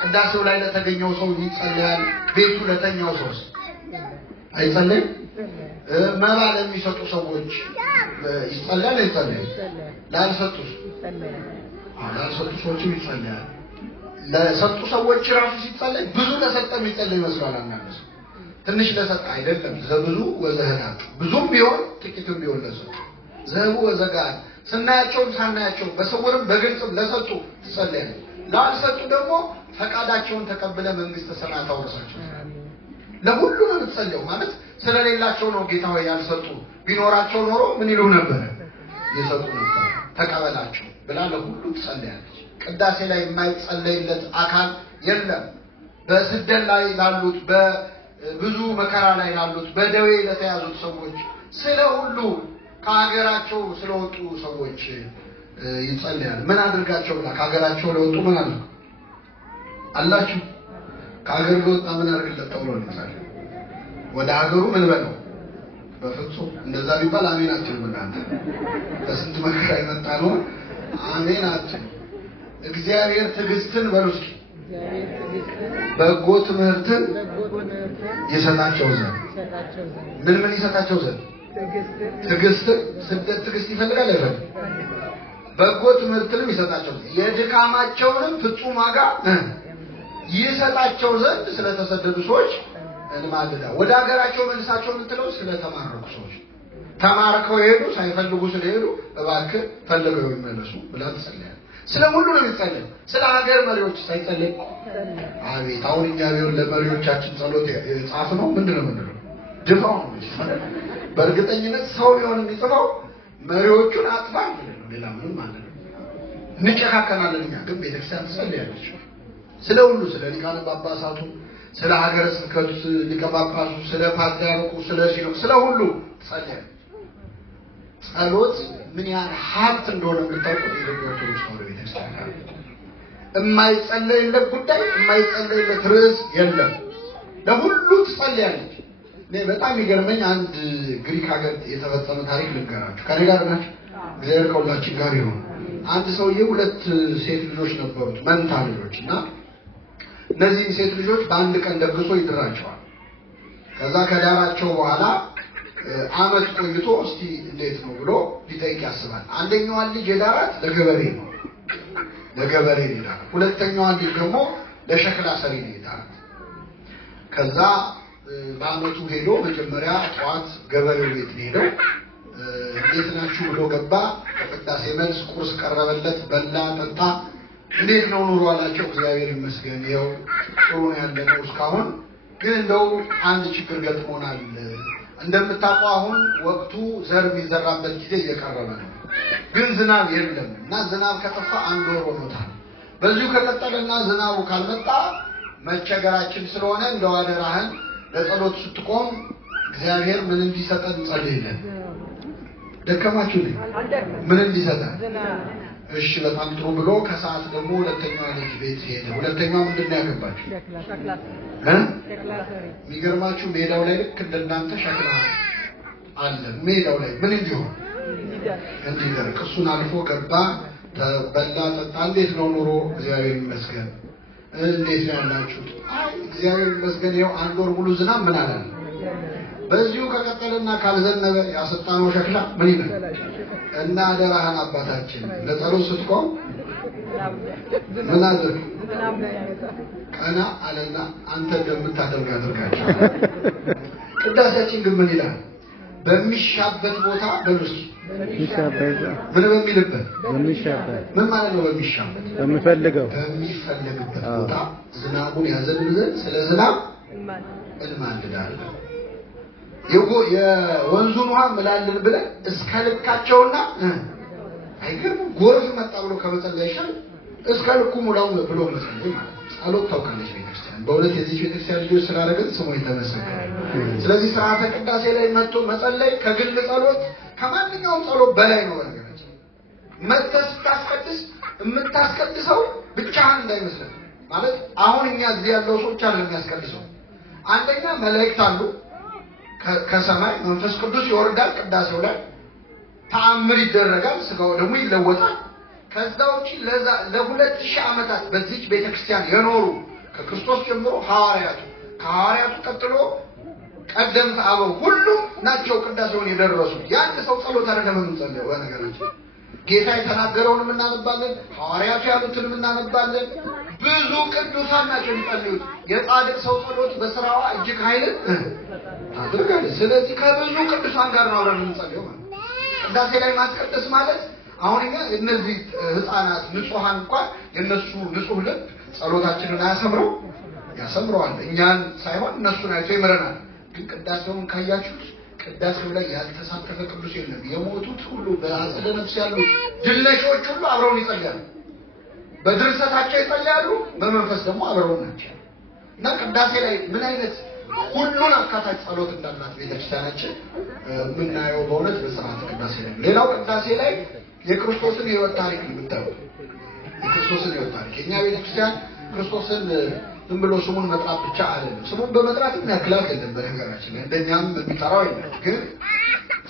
ቅዳሴው ላይ ለተገኘው ሰው ይጸልያል። ቤቱ ለተኛው ሰው አይጸልይም? መባ ለሚሰጡ ሰዎች ይጸልያል አይጸልይም? ላልሰጡ ሰዎች ይጸልያል። ለሰጡ ሰዎች ራሱ ሲጸልይ ብዙ ለሰጠ የሚጸልይ ይመስላል። አንዳንድ ትንሽ ለሰጠ አይደለም። ዘብዙ ወዘህዳት፣ ብዙም ቢሆን ጥቂትም ቢሆን ለሰጡ ዘቡ ወዘጋት፣ ስናያቸውም ሳናያቸው በስውርም በግልጽም ለሰጡ ትጸልያለች። ላልሰጡ ደግሞ ፈቃዳቸውን ተቀብለ መንግስተ ሰማያት አውርሳቸው። ለሁሉ ነው የምትጸልየው። ማለት ስለሌላቸው ነው ጌታ ሆይ ያልሰጡ፣ ቢኖራቸው ኖሮ ምን ይሉ ነበር? የሰጡ ነበር። ተቀበላቸው ብላ ለሁሉ ትጸልያለች። ቅዳሴ ላይ የማይጸለይለት አካል የለም። በስደት ላይ ላሉት፣ በብዙ መከራ ላይ ላሉት፣ በደዌ ለተያዙት ሰዎች፣ ስለ ሁሉ ከሀገራቸው ስለወጡ ሰዎች ይጸልያል። ምን አድርጋቸው ብላ ከሀገራቸው ለወጡ ምን አለ አላችሁ? ከሀገር ለወጣ ምን አድርግለት ተብሎ ነው? ወደ ሀገሩ ምን በለው? በፍጹም እንደዛ ቢባል አሜን አትሉም እናንተ። በስንት መከራ የመጣ ነው አሜን አትሉ። እግዚአብሔር ትዕግስትን በሉስኪ በጎ ትምህርትን ይሰጣቸው ዘንድ ምን ይሰጣቸው ዘንድ? ትዕግስትን። ስደት ትዕግስት ይፈልጋል አይፈልግም? በጎ ትምህርትንም ይሰጣቸው ዘንድ የድካማቸውንም ፍጹም ዋጋ ይሰጣቸው ዘንድ ስለተሰደዱ ሰዎች እንማልዳ። ወደ ሀገራቸው መልሳቸው የምትለው ስለተማረኩ ሰዎች፣ ተማርከው የሄዱ ሳይፈልጉ ስለሄዱ እባክህ ፈልገው ይመለሱ ብላ ትጸልያለች። ስለ ሁሉ ነው የሚጸልየው። ስለ ሀገር መሪዎች ሳይጸልይ አቤት! አሁን እኛ ቢሆን ለመሪዎቻችን ጸሎት የጻፍ ነው ምንድነው ድፋው ነው። በእርግጠኝነት ሰው ቢሆን የሚጽፈው መሪዎቹን አጥፋ ነው፣ ሌላ ምንም ማለት ነው። እንጨካከናለን እኛ ግን ቤተክርስቲያን ትጸልያለች። ስለ ሁሉ፣ ስለ ሊቃነ ጳጳሳቱ፣ ስለ ሀገረ ስብከቱ ሊቀ ጳጳሱ፣ ስለ ፓትርያርኩ፣ ስለ ሲኖዶሱ፣ ስለ ሁሉ ትጸልያለች። ጸሎት ምን ያህል ሀብት እንደሆነ የምታውቁት የኢትዮጵያ ኦርቶዶክስ ተዋሕዶ ቤተክርስቲያን የማይጸለይለት ጉዳይ የማይጸለይለት ርዕስ የለም። ለሁሉ ትጸልያለች። እኔ በጣም ይገርመኝ አንድ ግሪክ ሀገር የተፈጸመ ታሪክ ልንገራችሁ። ከኔ ጋር ናችሁ? እግዚአብሔር ከሁላችን ጋር ይሁን። አንድ ሰውዬ ሁለት ሴት ልጆች ነበሩት፣ መንታ ልጆች እና እነዚህ ሴት ልጆች በአንድ ቀን ደግሶ ይድራቸዋል። ከዛ ከዳራቸው በኋላ አመት ቆይቶ እስቲ እንዴት ነው ብሎ ሊጠይቅ ያስባል። አንደኛዋን ልጅ የዳራት ለገበሬ ነው፣ ለገበሬ ይዳራል። ሁለተኛዋን ልጅ ደግሞ ለሸክላ ሰሪ ነው የዳራት። ከዛ በአመቱ ሄዶ መጀመሪያ ጠዋት ገበሬው ቤት ሄደው እንዴት ናችሁ ብሎ ገባ። ከቅዳሴ መልስ ቁርስ ቀረበለት፣ በላ ጠጣ። እንዴት ነው ኑሮ አላቸው። እግዚአብሔር ይመስገን ይኸው ጥሩ ነው ያለነው እስካሁን። ግን እንደው አንድ ችግር ገጥሞናል። እንደምታውቁ አሁን ወቅቱ ዘር የሚዘራበት ጊዜ እየቀረበ ነው። ግን ዝናብ የለም እና ዝናብ ከጠፋ አንድ ወር ሆኖታል። በዚሁ ከቀጠለና ዝናቡ ካልመጣ መቸገራችን ስለሆነ እንደው አደራህን ለጸሎት ስትቆም እግዚአብሔር ምን እንዲሰጠን ጸልይልን። ደከማችሁ ነኝ ምን እንዲሰጠን? እሺ በጣም ጥሩ ብሎ ከሰዓት ደግሞ ሁለተኛው ልጅ ቤት ሄደ። ሁለተኛው ምንድነው ያገባችሁ? የሚገርማችሁ ሜዳው ላይ ልክ እንደናንተ ሸክላ አለ። ሜዳው ላይ ምን እንዲሆን እንዲደርቅ እሱን አልፎ ገባ፣ ተበላ፣ ጠጣ። እንዴት ነው ኑሮ? እግዚአብሔር ይመስገን። እንዴት ነው ያላችሁት? አይ እግዚአብሔር ይመስገን። ይኸው አንድ ወር ሙሉ ዝናብ ምን አላለ። በዚሁ ከቀጠልና ካልዘነበ ያሰጣነው ሸክላ ምን ይላል? እና አደራህን አባታችን ለጸሎት ስትቆም ምን አድርግ? ቀና አለና አንተ እንደምታደርግ አድርጋቸው። ቅዳሴያችን ግን ምን ይላል? በሚሻበት ቦታ በሉስ ምን በሚልበት ምን ማለት ነው? በሚሻበት በሚፈልግበት ቦታ ዝናቡን ያዘንብ ዘንድ ስለ ዝናብ እንማልዳለን። የወንዙን ውሃ ምላልን ብለን እስከ ልካቸውና አይገርም ጎርፍ መጣ ብሎ ከመጸለይ ይሻል እስከ ልኩ ሙላው ብሎ መጸለይ ማለት ነው። ጸሎት ታውቃለች ቤተክርስቲያን። በእውነት የዚህ ቤተክርስቲያን ልጆች ስላደረግን ስሙ የተመሰገነ። ስለዚህ ስርዓተ ቅዳሴ ላይ መጥቶ መጸለይ ከግል ጸሎት ከማንኛውም ጸሎት በላይ ነው። በነገራችን መጥተህ ስታስቀድስ የምታስቀድሰው ብቻህን እንዳይመስልህ ማለት አሁን እኛ እዚህ ያለው ሰው ብቻ ነው የሚያስቀድሰው። አንደኛ መላእክት አሉ ከሰማይ መንፈስ ቅዱስ ይወርዳል። ቅዳሴው ላይ ተአምር ይደረጋል። ስጋው ደግሞ ይለወጣል። ከዛ ውጪ ለ2000 ዓመታት በዚች ቤተክርስቲያን የኖሩ ከክርስቶስ ጀምሮ ሐዋርያቱ፣ ከሐዋርያቱ ቀጥሎ ቀደምት አበው ሁሉ ናቸው ቅዳሴውን የደረሱ። ያን ሰው ጸሎት አደረገ ምን ጸልየው? በነገራችን ጌታ የተናገረውንም እናነባለን፣ ሐዋርያቱ ያሉትንም እናነባለን። ብዙ ቅዱሳን ናቸው የሚጸልዩት። የጻድቅ ሰው ጸሎት በስራዋ እጅግ ኃይልን ታደርጋለች። ስለዚህ ከብዙ ቅዱሳን ጋር ነው አብረን የምንጸልየው ማለት ነው። ቅዳሴ ላይ ማስቀደስ ማለት አሁን እኛ እነዚህ ህፃናት ንጹሃን እንኳን የነሱ ንጹህ ልብ ጸሎታችንን አያሰምረው? ያሰምረዋል። እኛን ሳይሆን እነሱን አይቶ ይምረናል። ግን ቅዳሴውን ካያችሁት ቅዳሴው ላይ ያልተሳተፈ ቅዱስ የለም። የሞቱት ሁሉ በአጸደ ነፍስ ያሉት ድልነሾች ሁሉ አብረውን ይጸልያሉ። በድርሰታቸው ይጸልያሉ፣ በመንፈስ ደግሞ አብረው ናቸው። እና ቅዳሴ ላይ ምን አይነት ሁሉን አካታች ጸሎት እንዳላት ቤተክርስቲያናችን የምናየው በእውነት በስርዓተ ቅዳሴ ላይ። ሌላው ቅዳሴ ላይ የክርስቶስን ሕይወት ታሪክ ብታዩ የክርስቶስን ሕይወት ታሪክ የኛ ቤተክርስቲያን ክርስቶስን ዝም ብሎ ስሙን መጥራት ብቻ አይደለም። ስሙን በመጥራት የሚያክላት የለም። በነገራችን ላይ እንደኛም የሚጠራው የለም። ግን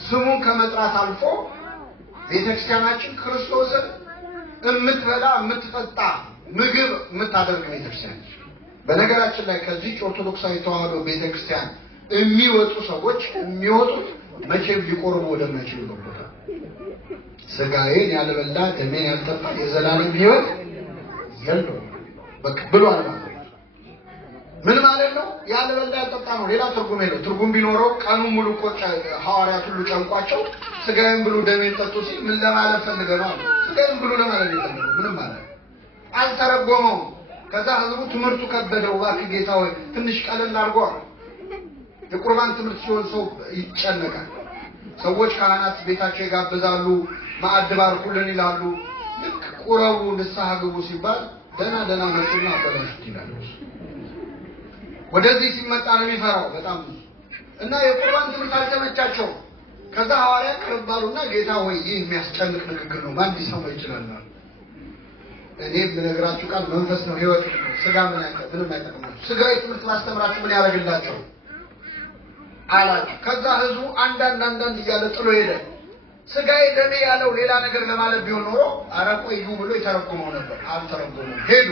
ስሙን ከመጥራት አልፎ ቤተክርስቲያናችን ክርስቶስን የምትበላ የምትጠጣ ምግብ የምታደርግ ቤተክርስቲያን። በነገራችን ላይ ከዚህ ኦርቶዶክሳዊ ተዋህዶ ቤተክርስቲያን የሚወጡ ሰዎች የሚወጡት መቼም ሊቆርቡ ወደማይችሉ ቦታ ስጋዬን ያልበላ ደሜን ያልጠጣ የዘላለም ሕይወት የለውም በቃ ብሏል ማለት ነው። ምን ማለት ነው? ያልበላ ያልጠጣ ነው። ሌላ ትርጉም የለው። ትርጉም ቢኖረው ቀኑን ሙሉ ቆጫ ሐዋርያት ሁሉ ጨንቋቸው ስጋዬን ብሉ ደሜን ጠጡ ሲል ምን ለማለት ፈልገው ነው? ስጋዬን ብሉ ለማለት ነው። ምንም ማለት አልተረጎመውም። ከዛ ህዝቡ ትምህርቱ ከበደው። እባክህ ጌታ ሆይ ትንሽ ቀለል አድርገው። የቁርባን ትምህርት ሲሆን ሰው ይጨነቃል። ሰዎች ካህናት ቤታቸው ይጋብዛሉ፣ ማዕድ ባርኩልን ይላሉ። ልክ ቁረቡ ንስሐ ግቡ ሲባል ደና መጡና አበላሹት ይላሉ። ወደዚህ ሲመጣ ነው የሚፈራው በጣም እና የቁርባን ትምህርት አልተመቻቸው። ከዛ ሐዋርያት ቀርባሉና ጌታ ሆይ ይህ የሚያስጨንቅ ንግግር ነው፣ ማን ሊሰማው ይችላል? እኔ የምነግራችሁ ቃል መንፈስ ነው፣ ሕይወት ነው። ስጋ ምንም አይጠቅማችሁ። ስጋዊ ትምህርት ማስተምራችሁ ምን ያደርግላቸው አላችሁ። ከዛ ህዝቡ አንዳንድ እያለ ጥሎ ሄደ። ስጋዬ ደሜ ያለው ሌላ ነገር ለማለት ቢሆን ኖሮ ኧረ ቆዩ ብሎ የተረጎመው ነበር። አልተረጎመም። ሄዱ።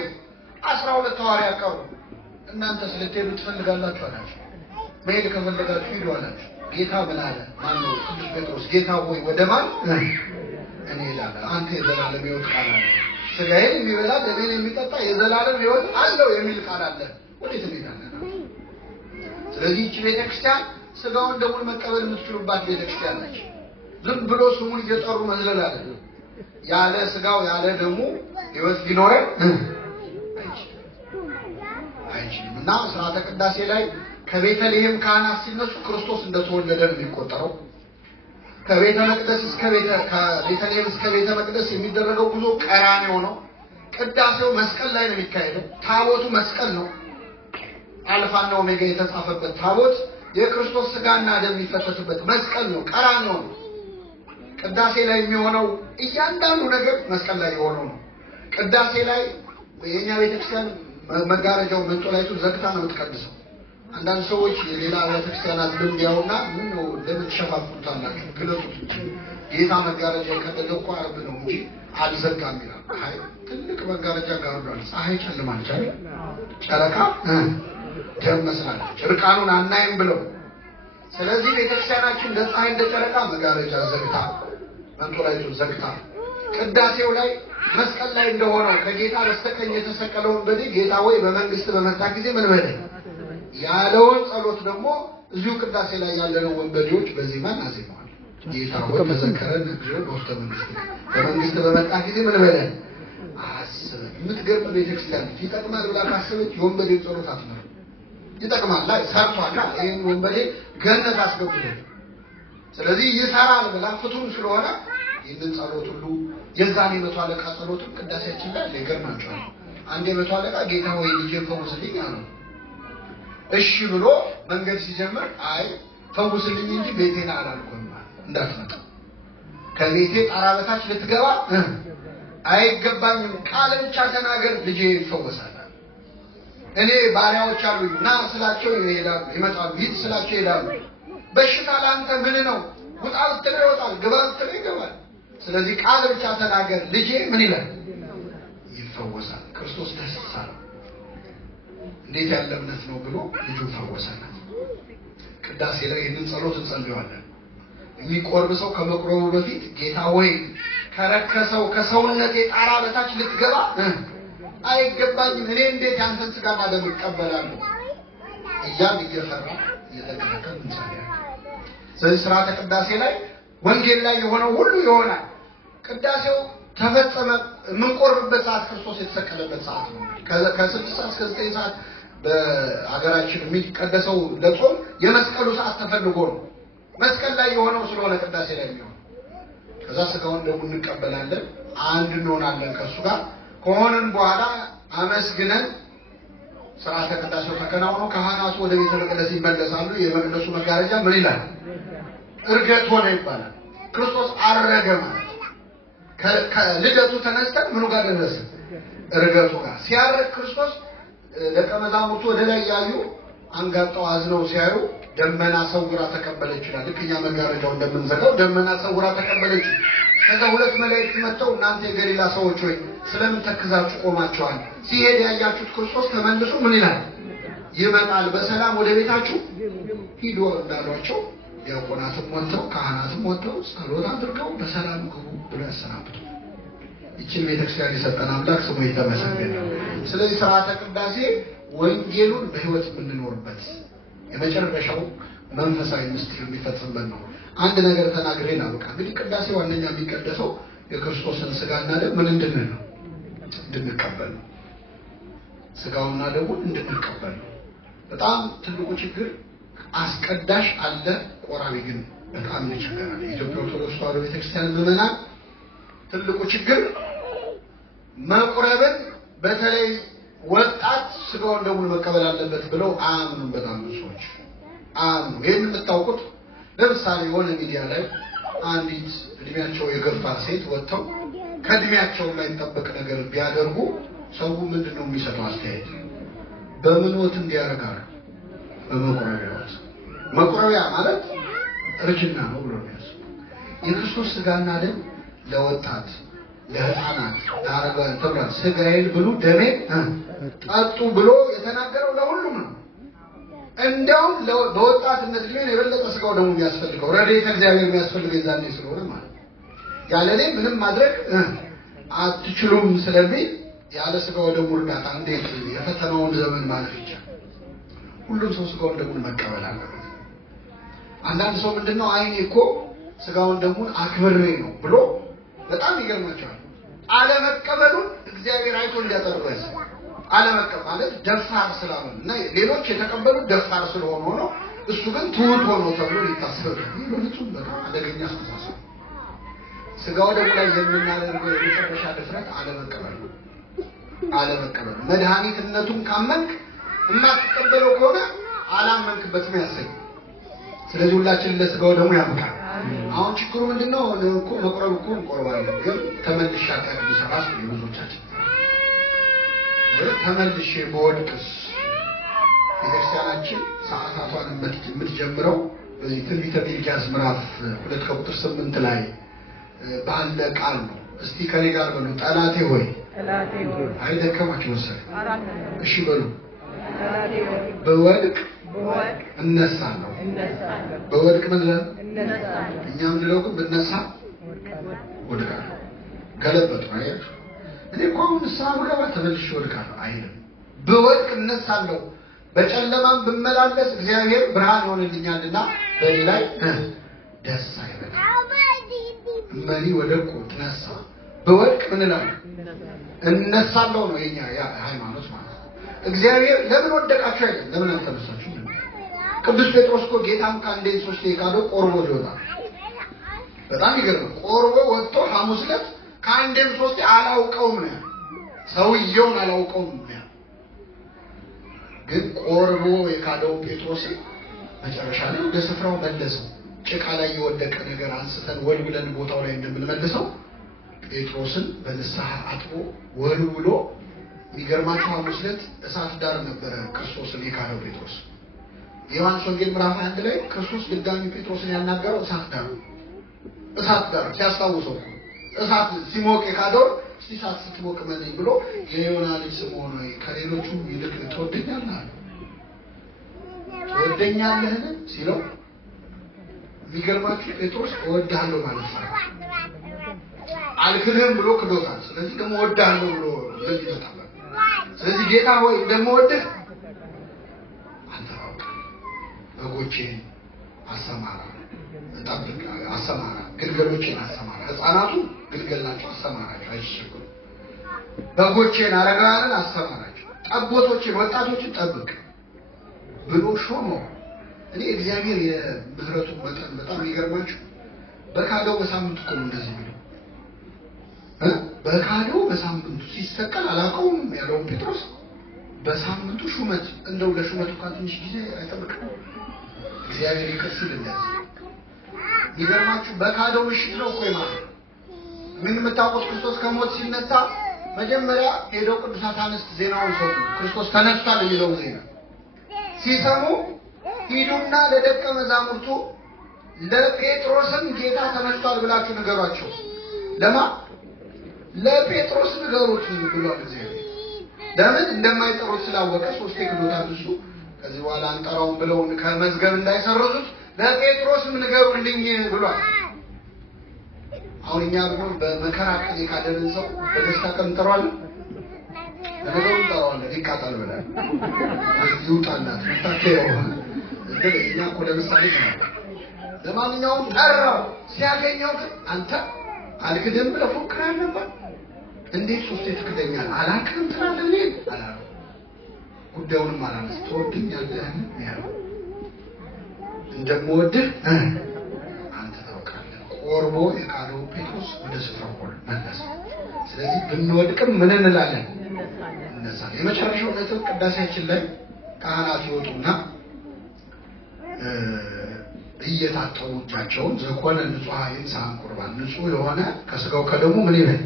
12 ሐዋርያት ቀሩ። እናንተ ስለትሄዱ ትፈልጋላችሁ አላችሁ። መሄድ ከፈለጋችሁ ሂዱ አላችሁ። ጌታ ምን አለ? ማነው? ቅዱስ ጴጥሮስ ጌታ ሆይ ወደ ማን እኔ ይላል? አንተ የዘላለም ሕይወት ቃል አለ። ስጋዬን የሚበላ ደሜን የሚጠጣ የዘላለም ሕይወት አለው የሚል ቃል አለ። ወዴት እንሄዳለን? ስለዚህ እቺ ቤተክርስቲያን ስጋውን ደሙን መቀበል የምትችሉባት ቤተክርስቲያን ነች። ዝም ብሎ ስሙን እየጠሩ መዝለል አይደለም። ያለ ስጋው ያለ ደሙ ሕይወት ሊኖረን አይችልም። እና ስርዓተ ቅዳሴ ላይ ከቤተልሔም ካህናት ሲነሱ ክርስቶስ እንደተወለደ ነው የሚቆጠረው። ከቤተ መቅደስ እስከ ከቤተልሔም እስከ ቤተ መቅደስ የሚደረገው ጉዞ ቀራንዮ ነው። ቅዳሴው መስቀል ላይ ነው የሚካሄደው። ታቦቱ መስቀል ነው። አልፋና ኦሜጋ የተጻፈበት ታቦት የክርስቶስ ስጋና ደም የሚፈሰስበት መስቀል ነው። ቀራንዮ ነው። ቅዳሴ ላይ የሚሆነው እያንዳንዱ ነገር መስቀል ላይ የሆነው ነው። ቅዳሴ ላይ የኛ ቤተክርስቲያን መጋረጃው መንጦላይቱን ዘግታ ነው የምትቀድሰው። አንዳንድ ሰዎች የሌላ ቤተክርስቲያናት ልምድ ያውና ምን ነው ለምትሸፋፍሩታላችሁ ግለጡት ጌታ መጋረጃ የቀደደው እኮ ዓርብ ነው እንጂ አልዘጋም ይላል። አይ ትልቅ መጋረጃ ጋርዷል። ፀሐይ ጨልማለች አይደል? ጨረቃ ደም መስላለች። እርቃኑን አናይም ብለው ስለዚህ ቤተክርስቲያናችን እንደ ፀሐይ እንደ ጨረቃ መጋረጃ ዘግታ መንጦላይቱን ዘግታ ቅዳሴው ላይ መስቀል ላይ እንደሆነው ከጌታ በስተቀኝ የተሰቀለውን በዲ ጌታ ወይ በመንግስት በመጣ ጊዜ ምን በለ ያለውን ጸሎት ደግሞ እዚሁ ቅዳሴ ላይ ያለነው ወንበዴዎች በዚህ ማን አዜማዋል። ጌታ ወይ ተዘከረን እግዚኦ በውስተ መንግስት በመንግስት በመጣ ጊዜ ምን በለ አስብ። የምትገርም ቤተክርስቲያን ይጠቅማል ብላ ካሰበች የወንበዴ ጸሎት አትመር ይጠቅማል ላይ ሰርቷል። ይሄን ወንበዴ ገነት አስገብቶ ስለዚህ ይሰራል ብላ ፍቱን ስለሆነ ይህንን ጸሎት ሁሉ የዛኔ መቶ አለቃ ጸሎቱን ቅዳሴያችን ላይ ይገርማቸዋል። አንዴ መቶ አለቃ ጌታ ወይ ልጄን ፈውስልኝ አለው። እሺ ብሎ መንገድ ሲጀምር አይ ፈውስልኝ እንጂ ቤቴን አላልኩም እንዳትመጣ ከቤቴ ጣራ በታች ልትገባ አይገባኝም። ቃል ብቻ ተናገር ልጄ ይፈወሳል። እኔ ባሪያዎች አሉኝ ና ስላቸው ይሄዳሉ ይመጣሉ፣ ሂድ ስላቸው ይሄዳሉ። በሽታ ላንተ ምን ነው? ውጣ ብትለው ይወጣል፣ ግባ ብትለው ይገባል። ስለዚህ ቃል ብቻ ተናገር ልጄ ምን ይላል? ይፈወሳል። ክርስቶስ ደስ ይላል። እንዴት ያለ እምነት ነው ብሎ ልጁ ፈወሰና ቅዳሴ ላይ ይህንን ጸሎት እንጸልያለን። የሚቆርብ ሰው ከመቁረቡ በፊት ጌታ ወይ ከረከሰው ከሰውነቴ ጣራ በታች ልትገባ አይገባኝም፣ እኔ እንዴት ያንተን ስጋና ደም እቀበላለሁ እያል እየፈራ እየተከለከለ እንጸልያለን። ስለዚህ ስርዓተ ቅዳሴ ላይ ወንጌል ላይ የሆነው ሁሉ ይሆናል። ቅዳሴው ተፈጸመ የምንቆርብበት ሰዓት ክርስቶስ የተሰቀለበት ሰዓት ነው። ከ6 ሰዓት እስከ 9 ሰዓት በአገራችን የሚቀደሰው ለጾም የመስቀሉ ሰዓት ተፈልጎ ነው። መስቀል ላይ የሆነው ስለሆነ ቅዳሴ ላይ የሚሆነው ከዛ ስጋውን ደግሞ እንቀበላለን፣ አንድ እንሆናለን ከእሱ ጋር ከሆነን በኋላ አመስግነን ስርዓተ ቅዳሴው ተከናውኖ ካህናቱ ወደ ቤተ መቅደስ ይመለሳሉ። የመቅደሱ መጋረጃ ምን ይላል? እርገት ሆነ ይባላል። ክርስቶስ አረገ ማለት ከልደቱ ተነስተን ምኑ ጋር ደረሰ? እርገቱ ጋር። ሲያረግ ክርስቶስ ደቀ መዛሙርቱ ወደ ላይ ያዩ አንጋጠው አዝነው ሲያዩ ደመና ሰውራ ተቀበለች ይላል። ልክ እኛ መጋረጃው እንደምንዘጋው ደመና ሰውራ ተቀበለች። ከዛ ሁለት መላእክት መጥተው እናንተ የገሊላ ሰዎች ሆይ ስለምን ተክዛችሁ ቆማችኋል? ሲሄድ ያያችሁት ክርስቶስ ተመልሶ ምን ይላል? ይመጣል፣ በሰላም ወደ ቤታችሁ ሂዱ እንዳሏቸው ዲያቆናትም ወጥተው ካህናትም ወጥተው ጸሎት አድርገው በሰላም ግቡ ብሎ ያሰናብቱ። ይህችን ቤተክርስቲያን የሰጠን አምላክ ስሙ የተመሰገነ። ስለዚህ ስርዓተ ቅዳሴ ወንጌሉን በህይወት የምንኖርበት የመጨረሻው መንፈሳዊ ምስጢር የሚፈጽምበት ነው። አንድ ነገር ተናግሬ ላብቃ። እንግዲህ ቅዳሴ ዋነኛ የሚቀደሰው የክርስቶስን ስጋና ደም ምን እንድንል ነው? እንድንቀበል ነው። ስጋውና ደሙን እንድንቀበል ነው። በጣም ትልቁ ችግር አስቀዳሽ አለ፣ ቆራቢ ግን በጣም ይቸገራል። የኢትዮጵያ ኦርቶዶክስ ተዋሕዶ ቤተክርስቲያን ምዕመናን ትልቁ ችግር መቁረብን በተለይ ወጣት ስጋውን ደሙን መቀበል አለበት ብለው አያምኑም። በጣም ብዙ ሰዎች አያምኑ። ይህን የምታውቁት ለምሳሌ የሆነ ሚዲያ ላይ አንዲት እድሜያቸው የገፋ ሴት ወጥተው ከእድሜያቸው ላይ የሚጠበቅ ነገር ቢያደርጉ ሰው ምንድነው የሚሰጠው አስተያየት? በምን ወት እንዲያረጋሉ? በመቁረቢያ ወት። መቁረቢያ ማለት እርጅና ነው ብሎ ነው ያስቡ። የክርስቶስ ስጋና ደም ለወጣት ለህፃናት ለአረጋውያን ተብሏል። ስጋዬን ብሉ ደሜን ጠጡ ብሎ የተናገረው ለሁሉም ነው። እንደውም በወጣትነት ሊሆን የበለጠ ስጋው ደግሞ የሚያስፈልገው ረድኤተ እግዚአብሔር የሚያስፈልገው የዛኔ ስለሆነ ማለት ያለ እኔ ምንም ማድረግ አትችሉም ስለሚል ያለ ስጋው ደግሞ እርዳታ እንዴት የፈተናውን ዘመን ማለፍ ይቻላል? ሁሉም ሰው ስጋውን ደግሞ መቀበል አለበት። አንዳንድ ሰው ምንድነው አይኔ እኮ ስጋውን ደግሞ አክብሬ ነው ብሎ በጣም ይገርማቸዋል። አለመቀበሉን እግዚአብሔር አይቶ እንዲያጠርበስ አለመቀበል ማለት ደፋር ስላልሆነ እና ሌሎች የተቀበሉት ደፋር ስለሆነ ነው። እሱ ግን ትሁት ሆኖ ተብሎ ሊታሰብ ይሉት በጣም አደገኛ አስተሳሰብ። ስጋው ደግሞ ላይ የምናደርገው የመጨረሻ ድፍረት አለመቀበል መድኃኒትነቱን ካመንክ የማትቀበለው ከሆነ አላመንክበትም ያሰኝ። ስለዚህ ሁላችን ለስጋው ደግሞ ያምካል። አሁን ችግሩ ምንድነው? እኮ መቁረብ እኮ እንቆርባለን፣ ግን ተመልሼ አታውቅም ሰራስ ብዙዎቻችን ተመልሼ በወድቅስ ቤተክርስቲያናችን ሰዓታቷን የምትጀምረው በዚህ ትንቢተ ሚልክያስ ምዕራፍ 2 ቁጥር 8 ላይ ባለ ቃል ነው። እስቲ ከኔ ጋር በሉ ጠላቴ ሆይ አይደከማችሁ መሰለኝ። እሺ በሉ በወድቅ እነሳለሁ። በወድቅ ምን እነሳለሁ። እኛ ምንድነው ግን ብነሳ ወድቃለሁ። ገለበጡ አይደል? እኔ እኮ አሁን ሳምገባ ተመልሼ ወድቃለሁ አይደለም። በወድቅ እነሳለሁ፣ በጨለማም ብመላለስ እግዚአብሔር ብርሃን ይሆንልኛልና በእኔ ላይ ደስ አይበል። እመኒ ወደቁ ተነሳ በወድቅ ምን እላለሁ እነሳለሁ ነው የኛ ሃይማኖት ማለት ነው። እግዚአብሔር ለምን ወደቃችሁ አይደለም፣ ለምን አልተነሳችሁ? ቅዱስ ጴጥሮስ እኮ ጌታም ከአንዴ ሶስቴ ካለው ቆርቦ ሊወጣ በጣም ይገርም። ቆርቦ ወጥቶ ሐሙስ ዕለት ከአንዴም ሶስቴ አላውቀውም ነው ሰውየውን አላውቀውም ነው። ግን ቆርቦ የካደው ጴጥሮስ መጨረሻ ላይ ወደ ስፍራው መለሰው። ጭቃ ላይ የወደቀ ነገር አንስተን ወልውለን ቦታው ላይ እንደምንመልሰው ጴጥሮስን በንስሐ አጥቦ ወልውሎ የሚገርማችሁ ሐሙስ ዕለት እሳት ዳር ነበረ ክርስቶስን የካደው ጴጥሮስ። የዮሐንስ ወንጌል ምዕራፍ 1 ላይ ክርስቶስ ድጋሚ ጴጥሮስን ያናገረው እሳት ዳር ሲያስታውሰው እሳት ሲሞቅ የካደው እስቲ እሳት ስትሞቅ ምን ብሎ የዮና ልጅ ስምዖን ሆይ ከሌሎቹ ይልቅ ትወደኛለህን ሲለው የሚገርማችሁ ጴጥሮስ እወድሃለሁ ማለት ነው። አልክድህም ብሎ ክዶታል። ስለዚህ ደግሞ እወድሃለሁ ብሎ ለዚህ ይመጣል። ስለዚህ ጌታ ሆይ እንደምወድህ አንተ ታውቃለህ። በጎቼን አሰማራ፣ ግልገሎቼን አሰማራ። ሕፃናቱ ግልገል ናቸው፣ አሰማራቸው፣ አይሸጉም። በጎቼን አረጋውያንን አሰማራቸው፣ ጠቦቶቼን ወጣቶችን ጠብቅ ብሎ ሾሞ። እኔ እግዚአብሔር የምህረቱን መጠን በጣም ይገርማችሁ። በካደው በሳምንቱ እኮ ነው እንደዚህ ብሎ በካደው በሳምንቱ ሲሰቀል አላውቀውም ያለውን ጴጥሮስ በሳምንቱ ሹመት እንደው ለሹመቱ እንኳን ትንሽ ጊዜ አይጠብቅም። እግዚአብሔር ይከስል እንደዚህ ይገርማችሁ። በካደው ምሽት ነው እኮ ማለት ምን የምታውቁት ክርስቶስ ከሞት ሲነሳ መጀመሪያ ሄደው ቅዱሳት አንስት ዜናውን ሰሙ። ክርስቶስ ተነስቷል የሚለው ዜና ሲሰሙ ሂዱና ለደቀ መዛሙርቱ ለጴጥሮስም ጌታ ተነስቷል ብላችሁ ንገሯቸው። ለጴጥሮስ ንገሩት ብሏል እግዚአብሔር። ለምን እንደማይጠሩት ስላወቀ ሶስቴ ክዶታል እሱ። ከዚህ በኋላ አንጠራውን ብለው ከመዝገብ እንዳይሰርዙት ለጴጥሮስም ንገሩልኝ ብሏል። አሁን እኛ ብለን በመከራ ቀን የካደንን ሰው በደስታ ቀን እንጠራዋለን፣ ለነገሩ እንጠራዋለን። ይቃጣል ብለን ይውጣላት ታከየው እኛ እኮ ለምሳሌ ነው። ለማንኛውም ጠራው። ሲያገኘው ግን አንተ አልክድም ብለህ ፎክረህ ነበር። እንዴት ሶስቴ ትክደኛለህ? አላውቅም ትላለህ። እኔ አላውቅም ጉዳዩንም አላነሳ ትወድኛለህ ያለው እንደምወድህ አንተ ታውቃለህ። ቆርቦ የካደው ጴጥሮስ ወደ ስፍራው መለሰ። ስለዚህ ብንወድቅም ምን እንላለን? እነሳለን። የመጨረሻው ነጥብ ቅዳሴያችን ላይ ካህናት ይወጡና እየታጠቡ እጃቸውን ዘኮነ ንጹሐ ይንሳን ቁርባን ንጹህ የሆነ ከስጋው ከደሙ ምን ይላል?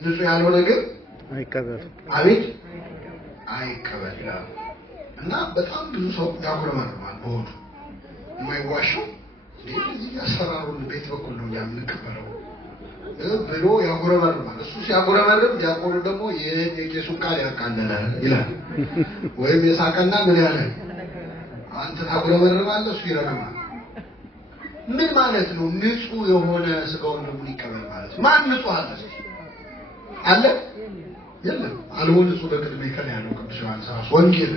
ንጹህ ያልሆነ ግን አይቀበል። አቤት አይቀበል ይላል። እና በጣም ብዙ ሰው ያጉረመርማል በሆዱ የማይዋሸው እንደዚህ ያሰራሩን ቤት በኩል ነው የምንቀበለው ብሎ ያጉረመርማል። እሱ ሲያጉረመርም ዲያቆኑ ደግሞ የቄሱን ቃል ያቃለላል ይላል። ወይም የሳቀና ምን ያለ አንተ ታጉረመርማለህ እሱ ይረማል። ምን ማለት ነው? ንጹህ የሆነ ስጋውን ደግሞ ይቀበል ማለት ነው። ማን ንጹህ አለ? የለም። አልቦ ንጹህ በቅድመ ይከለ ያለው ቅዱስ ዮሐንስ ራሱ ወንጌል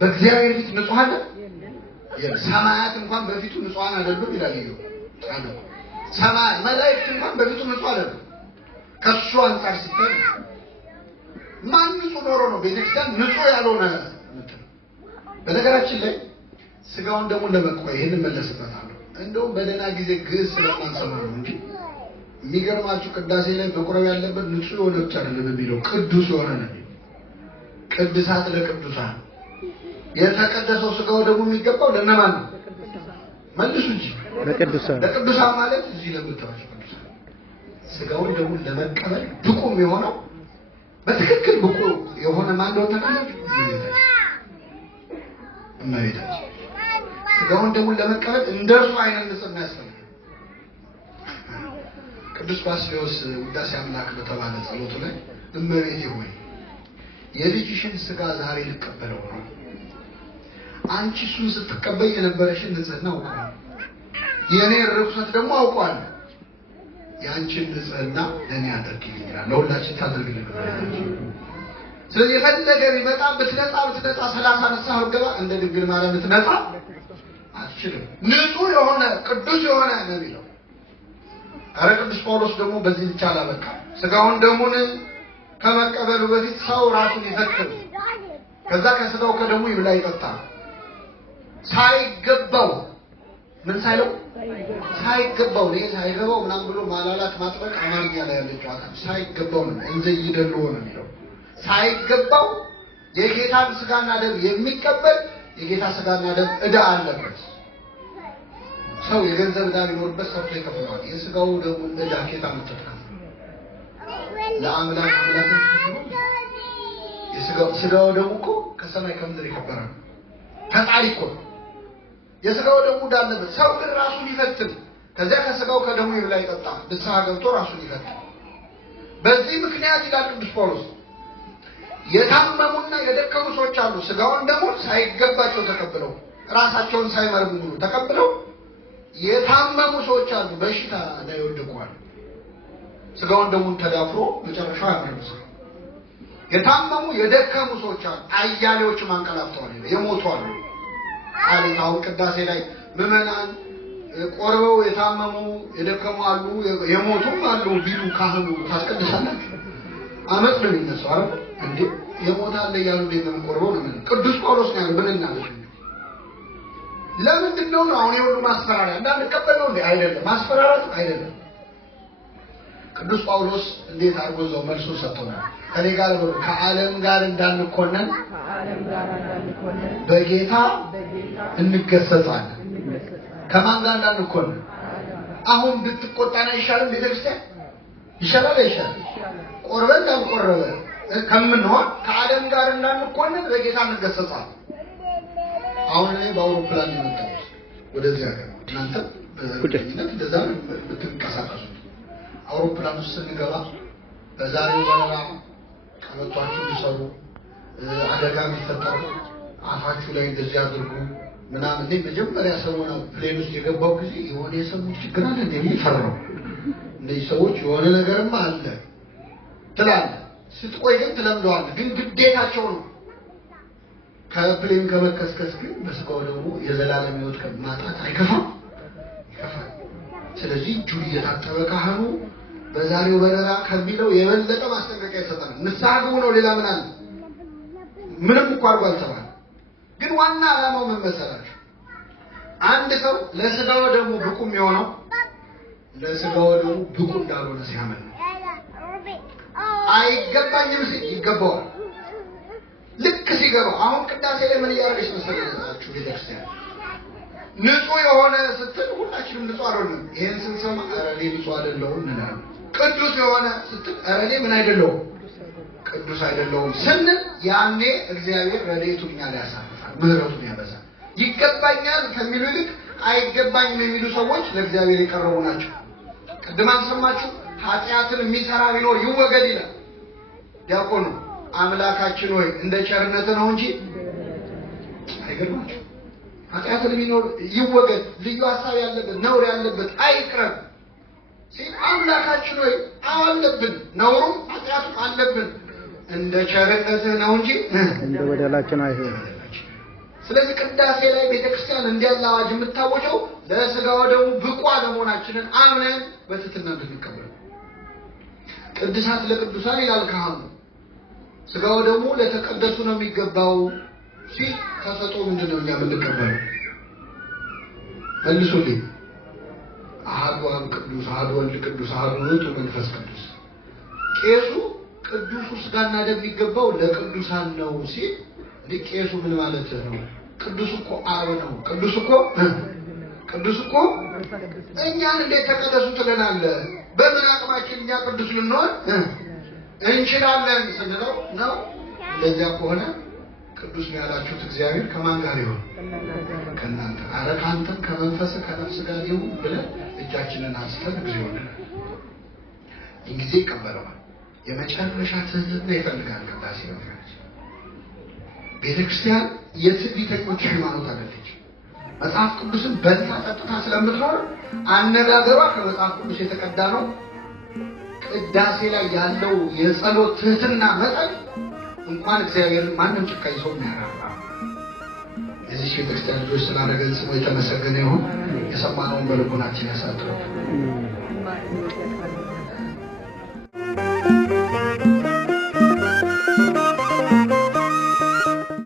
በእግዚአብሔር ፊት ንጹህ አለ? ሰማያት እንኳን በፊቱ ንጹሃን አይደሉም ይላል ይሄው ቃሉ። ሰማያት መላእክት እንኳን በፊቱ ንጹህ አይደሉም። ከሱ አንፃር ሲታይ ማን ንጹህ ኖሮ ነው ቤተክርስቲያን ንጹህ ያልሆነ? በነገራችን ላይ ስጋውን ደግሞ ለመቆይ ይሄን መለስበታለሁ። እንደውም በደህና ጊዜ ግዕዝ ስለማንሰማ ነው እንጂ የሚገርማችሁ ቅዳሴ ላይ መቁረብ ያለበት ንጹህ የሆነ ብቻ አይደለም የሚለው ቅዱስ የሆነ ነው። ቅድሳት ለቅዱሳን የተቀደሰው ስጋው ደግሞ የሚገባው ለነማን ነው? መልሱ እንጂ ለቅዱሳን ማለት እዚህ ለምታውቁ ቅዱሳን ስጋውን ደግሞ ለመቀበል ብቁ የሆነው በትክክል ብቁ የሆነ ማን ነው ተቀበል እመቤታችን ስጋውን ደግሞ ለመቀበል እንደርሱ አይነት ንጽህና ያስፈልጋል። ቅዱስ ባስልዮስ ውዳሴ አምላክ በተባለ ጸሎቱ ላይ እመቤቴ ሆይ የልጅሽን ስጋ ዛሬ ልቀበለው ነው። አንቺ እሱን ስትቀበይ የነበረሽን ንጽህና አውቀዋለሁ፣ የኔ ርኩሰት ደግሞ አውቀዋለሁ። የአንቺን ንጽህና ለእኔ አድርጊልኝ ይላል። ለሁላችን ታደርግልን። ስለዚህ የፈለገ ቢመጣ ብትነጻ 30 ንስሐ ገባ እንደ ድንግል ማርያም ብትነጻ አትችልም። ንጹህ የሆነ ቅዱስ የሆነ ነው የሚለው። አረ ቅዱስ ጳውሎስ ደግሞ በዚህ ብቻ አላበቃ። ስጋውን ደሙን ከመቀበሉ በፊት ሰው ራሱን ይፈትን፣ ከዛ ከስጋው ከደሙ ይብላ ይጠጣ ሳይገባው ምን ሳይለው ሳይገባው ነው ሳይገባው ምናምን ብሎ ማላላት ማጥበቅ አማርኛ ላይ ያለችው አካል ሳይገባው ነው እንዘ ይደልዎ ነው የሚለው። ሳይገባው የጌታን ስጋና ደም የሚቀበል የጌታ ስጋና ደም ዕዳ አለበት። ሰው የገንዘብ ዕዳ ሊኖርበት ሰርቶ ይከፍለዋል። የስጋው ደግሞ ዕዳ ጌታ መጥቷል። ለአምላክ አምላክን የስጋው ደግሞ እኮ ከሰማይ ከምድር የከበረ ነው። ፈጣሪ እኮ የስጋው ደግሞ ዕዳ አለበት። ሰው ግን ራሱን ይፈትን፣ ከዚያ ከስጋው ከደሙ ይብላ ይጠጣ ንስሐ ገብቶ ራሱን ይፈትን። በዚህ ምክንያት ይላል ቅዱስ ጳውሎስ የታመሙና የደከሙ ሰዎች አሉ። ስጋውን ደግሞ ሳይገባቸው ተቀብለው ራሳቸውን ሳይመረምሩ ተቀብለው የታመሙ ሰዎች አሉ። በሽታ ላይ ወድቀዋል። ስጋውን ደግሞ ተዳፍሮ መጨረሻው ያመረሰ የታመሙ የደከሙ ሰዎች አሉ። አያሌዎችም አንቀላፍተዋል፣ የሞቱ አሉ። አሁን ቅዳሴ ላይ ምዕመናን ቆርበው የታመሙ የደከሙ አሉ፣ የሞቱም አሉ ቢሉ ካህኑ ታስቀድሳላችሁ። አመት ነው የሚነሳው አይደል እንዴ? የሞት አለ ያሉ ደግሞ ቆርበው ነው። ቅዱስ ጳውሎስ ነው ያለው። ምን እናደርግ? ለምንድን ነው አሁን የሁሉ ማስፈራሪያ እንዳንቀበል ነው እንዴ? አይደለም፣ ማስፈራራት አይደለም። ቅዱስ ጳውሎስ እንዴት አድርጎ ዘው መልሶ ሰጥቶናል። ከኔ ጋር ከዓለም ጋር እንዳንኮነን በጌታ እንገሰጻለን። ከማን ጋር እንዳንኮነን? አሁን ብትቆጣና ይሻላል ቤተክርስቲያን ይሻላል አይሻልም? ቆርበን እንዳልቆረበ ከምንሆን ከዓለም ጋር እንዳንኮነን በጌታ እንገሰጻለን። አሁን እኔ በአውሮፕላን የመጣሁት ወደዚህ ሀገር እናንተ በግንኙነት እንደዛ ብትንቀሳቀሱ አውሮፕላን ውስጥ ስንገባ በዛሬው በረራ ቀበቷችሁ ሊሰሩ አደጋ ቢፈጠር አፋችሁ ላይ እንደዚህ አድርጉ ምናምን። እኔ መጀመሪያ ሰሞኑን ፕሌን ውስጥ የገባው ጊዜ የሆነ የሰዎች ችግር አለ እንደሚፈራው እነዚህ ሰዎች የሆነ ነገርም አለ ትላለህ። ስትቆይ ግን ትለምደዋለህ። ግን ግዴታቸው ነው። ከፕሌን ከመከስከስ ግን በስጋው ደግሞ የዘላለም ሕይወት ከማጣት አይከፋም? ይከፋል። ስለዚህ እጁን እየታጠበ ካህኑ በዛሬው በረራ ከሚለው የበለጠ ማስጠንቀቂያ ይሰጣል። ንስሐ ግቡ ነው። ሌላ ምን አለ? ምንም እኮ አድርጎ አልተባለም። ግን ዋና ዓላማው ምን መሰላችሁ? አንድ ሰው ለስጋው ደግሞ ብቁ የሚሆነው ለስጋው ደግሞ ብቁ እንዳልሆነ ሲያምን ነው። አይገባኝም ሲል ይገባዋል። ልክ ሲገባው አሁን ቅዳሴ ላይ ምን እያደረገች መሰላችሁ ቤተክርስቲያን? ንጹህ የሆነ ስትል ሁላችንም ንጹህ አይደለም። ይሄን ስንሰማ ኧረ እኔ ንጹህ አይደለሁም እንላለን። ቅዱስ የሆነ ስትል ኧረ እኔ ምን አይደለሁም ቅዱስ አይደለሁም ስንል ያኔ እግዚአብሔር ረድኤቱን እኛ ላይ ያሳርፋል፣ ምሕረቱን ያበዛል። ይገባኛል ከሚሉ ይልቅ አይገባኝም የሚሉ ሰዎች ለእግዚአብሔር የቀረቡ ናቸው። ቅድም አልሰማችሁ? ኃጢአትን የሚሰራ ቢኖር ይወገድ ይላል ዲያቆኑ። አምላካችን ሆይ እንደ ቸርነት ነው እንጂ አይገርማችሁ? ኃጢአትን ቢኖር ይወገድ፣ ልዩ ሐሳብ ያለበት ነውር ያለበት አይቅረብ ሲል አምላካችን ሆይ አለብን፣ ነውሩም ኃጢአቱም አለብን፣ እንደ ቸርነትህ ነው እንጂ እንደ በደላችን አይሆን። ስለዚህ ቅዳሴ ላይ ቤተክርስቲያን እንዲያለ አዋጅ የምታወጀው ለስጋው ደግሞ ብቁ አለመሆናችንን አምነን በትህትና እንድንቀበል። ቅድሳት ለቅዱሳን ይላል ካህኑ። ስጋው ደግሞ ለተቀደሱ ነው የሚገባው ሲል ተሰጦ ምንድነው እኛ የምንቀበለው? መልሱልኝ። አሐዱ አብ ቅዱስ፣ አሐዱ ወልድ ቅዱስ፣ አሐዱ ውእቱ መንፈስ ቅዱስ። ቄሱ ቅዱሱ ስጋና ደም የሚገባው ለቅዱሳን ነው ሲል ቄሱ ምን ማለት ነው? ቅዱስ እኮ አብ ነው። ቅዱስ እኮ እኛን እንዴት ተቀደሱ ትለናለህ? በምን አቅማችን እኛ ቅዱስ ልንሆን እንችላለን ስንለው ነው። እንደዚያ ከሆነ ቅዱስ ነው ያላችሁት እግዚአብሔር ከማን ጋር ይሆን? ከእናንተ። አረ ካንተም ከመንፈስ ከነፍስ ጋር ይሁን ብለን እጃችንን አንስተን እግዚኦ እንላለን። እንግዲህ ይቀበለዋል። የመጨረሻ ትህትና ይፈልጋል ቅዳሴ ነው። ቤተክርስቲያን የትዕቢተኞች ሃይማኖት አይደለች። መጽሐፍ ቅዱስን በልታ ጠጥታ ስለምትኖር አነጋገሯ ከመጽሐፍ ቅዱስ የተቀዳ ነው። ቅዳሴ ላይ ያለው የጸሎት ትህትና መጠን እንኳን እግዚአብሔርን ማንም ጭካኝ ሰው ያራራ። የዚህ ቤተክርስቲያን ልጆች ስላደረገን ስሙ የተመሰገነ ይሁን። የሰማነውን በልቦናችን ያሳድረው።